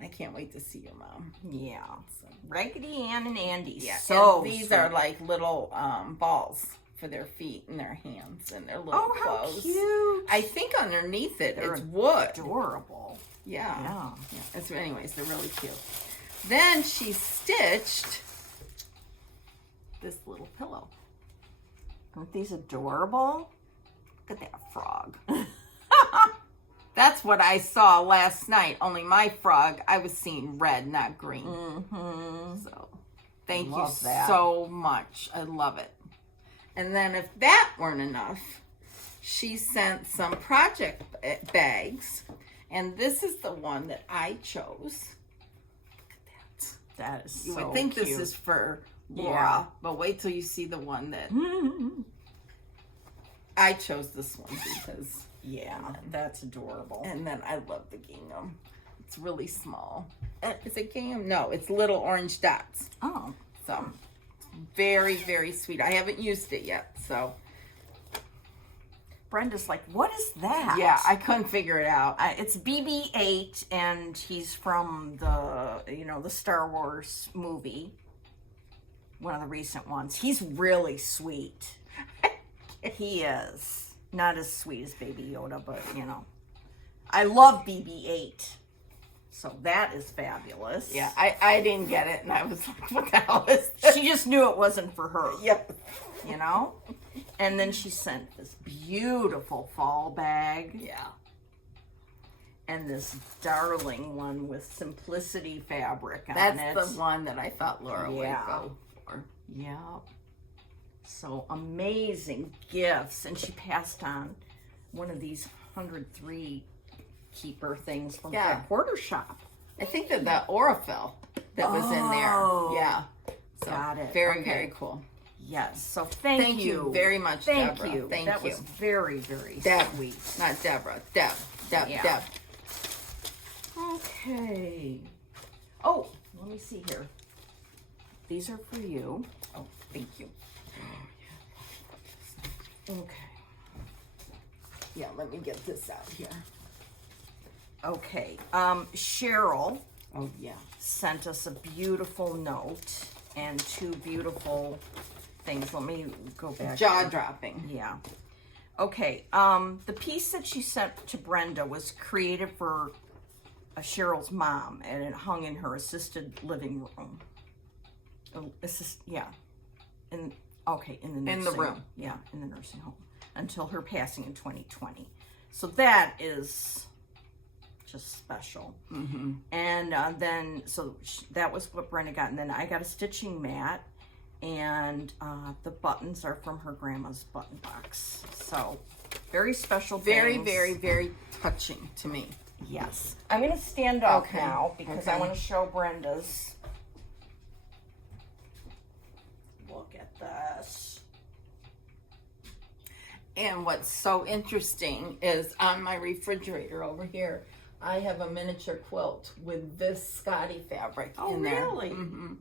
I can't wait to see your mom. Yeah. So, Raggedy Ann and Andy. Yeah. So and these are like little balls for their feet and their hands and their little clothes. How cute. I think underneath it's wood. Adorable. Yeah. Anyways, they're really cute. Then she stitched this little pillow. Aren't these adorable? Look at that frog. That's what I saw last night. Only my frog, I was seeing red, not green. Mm-hmm. So, thank you so much. I love it. And then if that weren't enough, she sent some project bags. And this is the one that I chose. Look at that. That is so You would think cute. this is for Laura, but wait till you see the one that I chose this one because that's adorable. And then I love the gingham. It's really small. Is it gingham? No, it's little orange dots. Oh, so very, very sweet. I haven't used it yet, so Brenda's like, what is that? Yeah, I couldn't figure it out. It's BB-8, and he's from the Star Wars movie, one of the recent ones. He's really sweet. He is. Not as sweet as Baby Yoda, but, I love BB-8. So that is fabulous. Yeah, I didn't get it, and I was like, what the hell is this? She just knew it wasn't for her. Yep. And then she sent this beautiful fall bag. Yeah. And this darling one with simplicity fabric on That's it. the one that I thought Laura would go for. Yeah. So amazing gifts. And she passed on one of these 103 keeper things from the quarter shop. I think that the Aurifil that was in there. Yeah. So, got it. Very, very cool. Yes. So thank you very much, thank Deborah. you. Thank that you. was very, very Deb, sweet. not Deborah. Deb. Yeah. Okay. Oh, let me see here. These are for you. Oh, thank you. Okay. Yeah, let me get this out here. Okay. Cheryl Oh, yeah. sent us a beautiful note and two beautiful things. Let me go back. Jaw-dropping. Yeah. Okay. The piece that she sent to Brenda was created for Cheryl's mom, and it hung in her assisted living room. In the nursing room. Yeah, in the nursing home until her passing in 2020. So that is just special. Mm-hmm. And then that was what Brenda got, and then I got a stitching mat, and the buttons are from her grandma's button box. So very special. Very, things. very, very touching to me. Yes. I'm going to stand up Okay. now because I Okay. want to show Brenda's. Look at this. And what's so interesting is on my refrigerator over here, I have a miniature quilt with this Scotty fabric in there. Really? Mm-hmm.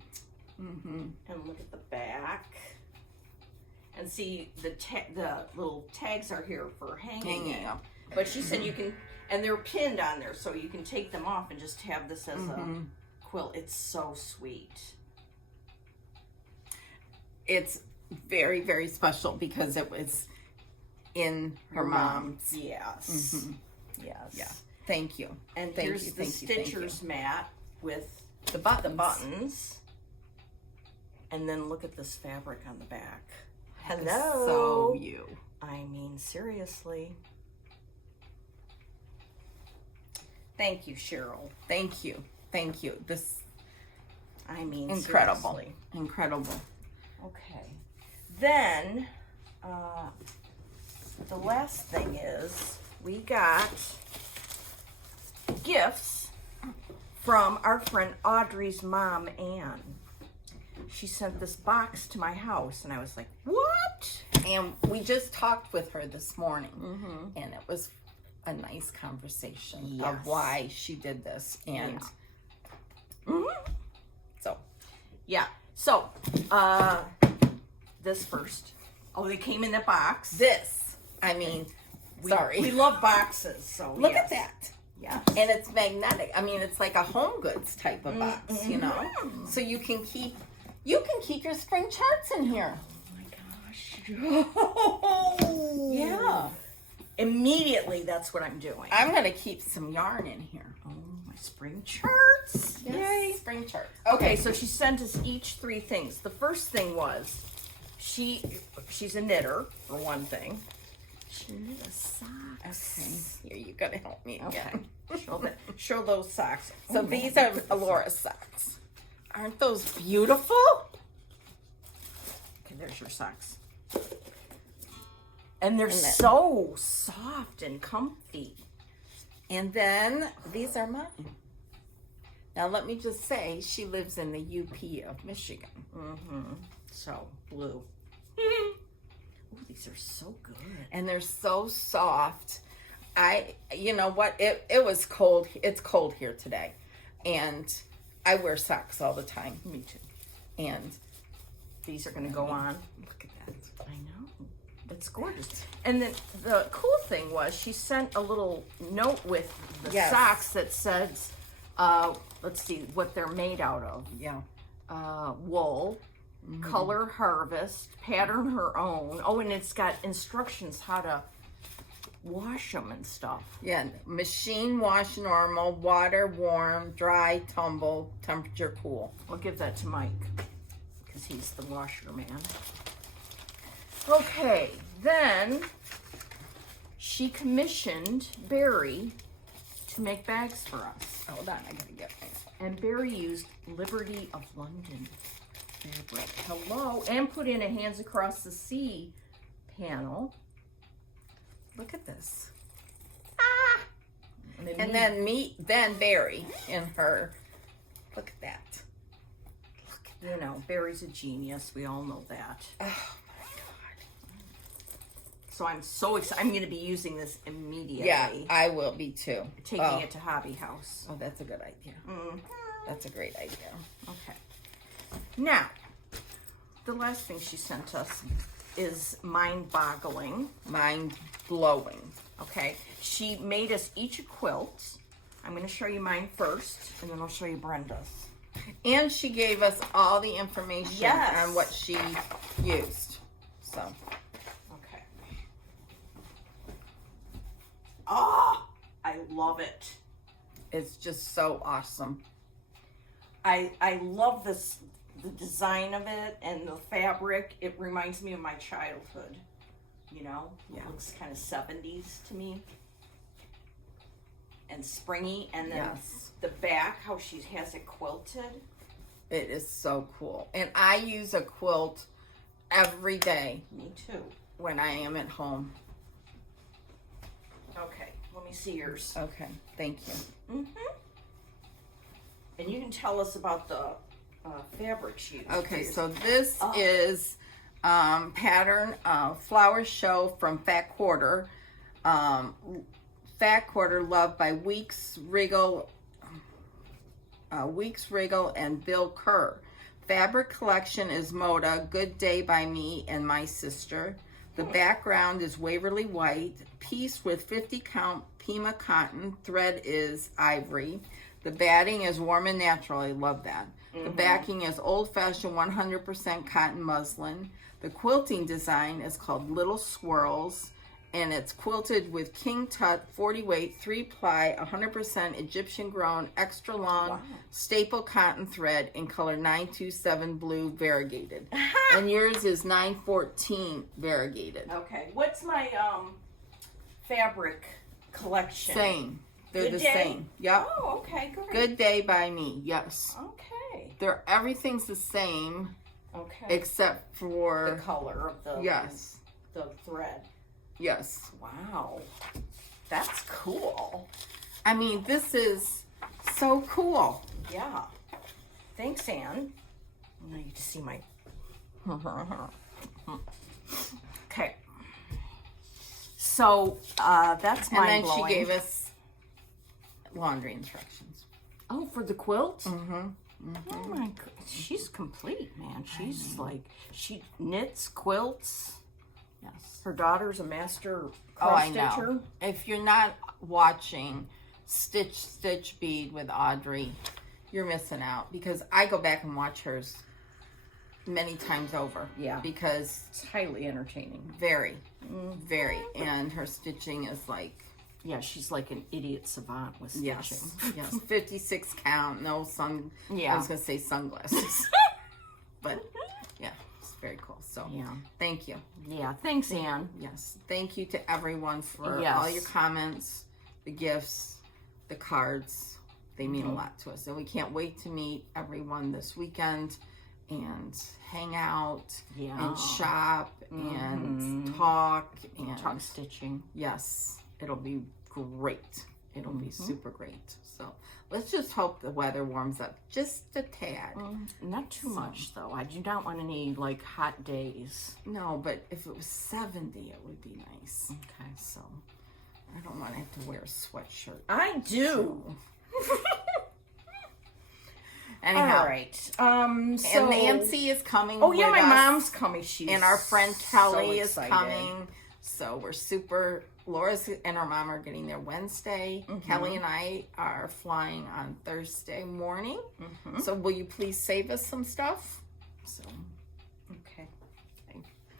Mm-hmm. And look at the back. And see, the little tags are here for hanging it. up. But she said you can, and they're pinned on there, so you can take them off and just have this as a quilt. It's so sweet. It's very, very special because it was in her mom's. Yes. Mm-hmm. Yes. Yeah. Thank you. And Thank here's you, the thank you, thank you. stitcher's mat with The buttons. the buttons. And then look at this fabric on the back. Hello. So you. I mean, seriously. Thank you, Cheryl. Thank you. Thank you. This I mean, incredible. seriously. Incredible. Okay. Then, the last thing is we got gifts from our friend Audrey's mom, Ann. She sent this box to my house, and I was like, what? And we just talked with her this morning, and it was a nice conversation of why she did this. And so, yeah. So, this first. Oh, they came in the box. this, I mean, sorry. We love boxes, so Look yes. at that. Yeah. And it's magnetic. I mean, it's like a home goods type of box, you know? So you can keep your spring charts in here. Oh my gosh. Yeah. Immediately, that's what I'm doing. I'm going to keep some yarn in here. Oh, my spring charts. Yes, Yay. spring charts. Okay, so she sent us each 3 things. The first thing was, she's a knitter, for one thing. She knit a socks. Okay, here, you got to help me again. Okay. Show those socks. So these are Alora's socks. Aren't those beautiful? Okay, there's your socks. And they're so soft and comfy. And then these are mine. Now let me just say, she lives in the UP of Michigan. So blue. Oh, these are so good. And they're so soft. You know what? It was cold. It's cold here today. And I wear socks all the time. Me too. And These are going to go on. look at that. I know. It's gorgeous. And then the cool thing was she sent a little note with the socks that says, let's see what they're made out of. Yeah. Wool, color harvest, pattern her own. Oh, and it's got instructions how to wash them and stuff. Yeah. Machine wash normal, water warm, dry, tumble, temperature cool. I'll give that to Mike because he's the washer man. Okay, then she commissioned Barry to make bags for us. Hold on, I gotta get my... And Barry used Liberty of London fabric. Hello. And put in a Hands Across the Sea panel. Look at this. Ah! And then Barry in her... Look at that. You know, Barry's a genius. We all know that. Oh, my God. So I'm so excited. I'm going to be using this immediately. Yeah, I will be too. Taking it to Hobby House. Oh, that's a good idea. Mm-hmm. That's a great idea. Okay. Now, the last thing she sent us is mind-boggling. Mind-blowing. Okay. She made us each a quilt. I'm going to show you mine first, and then I'll show you Brenda's. And she gave us all the information Yes. on what she used. So. Okay. Oh, I love it. It's just so awesome. I love this, the design of it and the fabric. It reminds me of my childhood. You know? Yeah. It looks kind of 70s to me. And springy. And then Yes. the back, how she has it quilted. It is so cool. And I use a quilt every day Me too. when I am at home. Okay, let me see yours. Okay, thank you. Mm-hmm. And you can tell us about the fabrics used. Okay, so this is pattern Flower Show from Fat Quarter. Fat Quarter, loved by Weeks Regal and Bill Kerr. Fabric collection is Moda, Good Day by me and my sister. The background is Waverly White. Piece with 50 count Pima cotton. Thread is ivory. The batting is warm and natural. I love that. The backing is old-fashioned 100% cotton muslin. The quilting design is called Little Swirls, and it's quilted with King Tut 40 weight, 3-ply, 100% Egyptian grown, extra long, staple cotton thread in color 927 blue variegated. And yours is 914 variegated. Okay, what's my fabric collection? Same. They're Good the Day? same. Yep. Oh, okay, good. Good Day by me. Yes. Okay. Everything's the same Okay. except for the color of the the thread. Yes. Wow. That's cool. I mean, this is so cool. Yeah. Thanks, Anne. Now you get to see my... Okay. So, that's And then mind-blowing. she gave us laundry instructions. Oh, for the quilt? Mm-hmm. Oh my god. She's complete, man. She's like, she knits, quilts. Yes. Her daughter's a master Oh, cross I know. stitcher. If you're not watching Stitch Bead with Audrey, you're missing out, because I go back and watch hers many times over. Yeah. Because It's highly entertaining. very, very. And her stitching is like, Yeah, she's like an idiot savant with stitching. yes, yes, 56 count, no sun. Yeah. I was gonna say sunglasses, but yeah, it's very cool. So Yeah. thank you. Yeah, thanks, Anne. Yes, thank you to everyone for Yes. all your comments, the gifts, the cards. They mean a lot to us, and we can't wait to meet everyone this weekend and hang out Yeah. and shop and talk and Talk stitching. yes, it'll be great. It'll be super great. So let's just hope the weather warms up just a tad. Not too much, though. I do not want any, like, hot days. No, but if it was 70, it would be nice. Okay. So I don't want to have to wear a sweatshirt. I do. Anyhow, All right. So... and Nancy is coming. Oh, yeah, with my us, mom's coming. She's and our friend Kelly is excited. coming. So we're super. Laura's and her mom are getting there Wednesday. Kelly and I are flying on Thursday morning. So will you please save us some stuff? So Okay.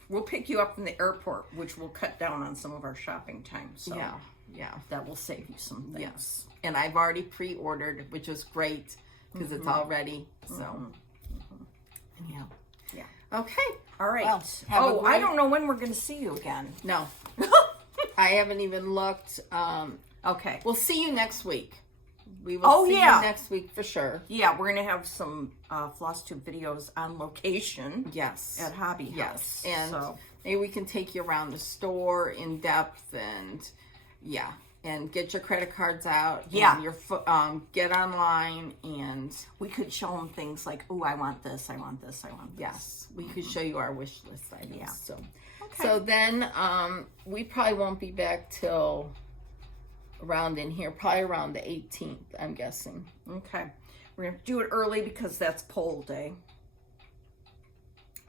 We'll pick you up from the airport, which will cut down on some of our shopping time. So yeah. that will save you some things. Yes. And I've already pre-ordered, which is great because it's all ready. So anyhow. Yeah. Okay. All right. Well, have a I great- don't know when we're going to see you again. No. I haven't even looked. Okay. We'll see you next week. We will see you next week for sure. Yeah, we're going to have some floss tube videos on location. Yes. At Hobby House. Yes. And maybe we can take you around the store in depth and and get your credit cards out. Yeah. And your get online and we could show them things like, oh, I want this, I want this, I want this. Yes. We could show you our wish list items. Yeah. So, okay. So then we probably won't be back till around in here, probably around the 18th, I'm guessing. Okay. We're going to do it early because that's poll day.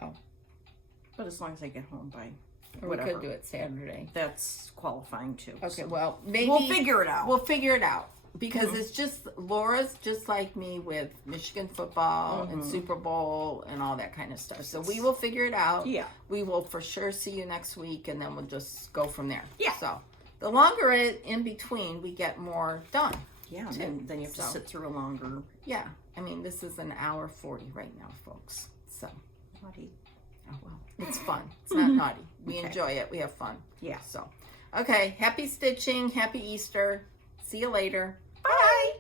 Oh. But as long as I get home by Or whatever. we could do it Saturday. That's qualifying too. Okay, so. well, maybe we'll figure it out. We'll figure it out because it's just Laura's just like me with Michigan football and Super Bowl and all that kind of stuff. So we will figure it out. Yeah. We will for sure see you next week, and then we'll just go from there. Yeah. So the longer it in between, we get more done. Yeah, and then you have to sit through a longer. Yeah, I mean this is an hour 40 right now, folks. So. Naughty. Oh, well, it's fun. It's not naughty. We enjoy it. We have fun. Yeah. So, okay. Happy stitching. Happy Easter. See you later. Bye.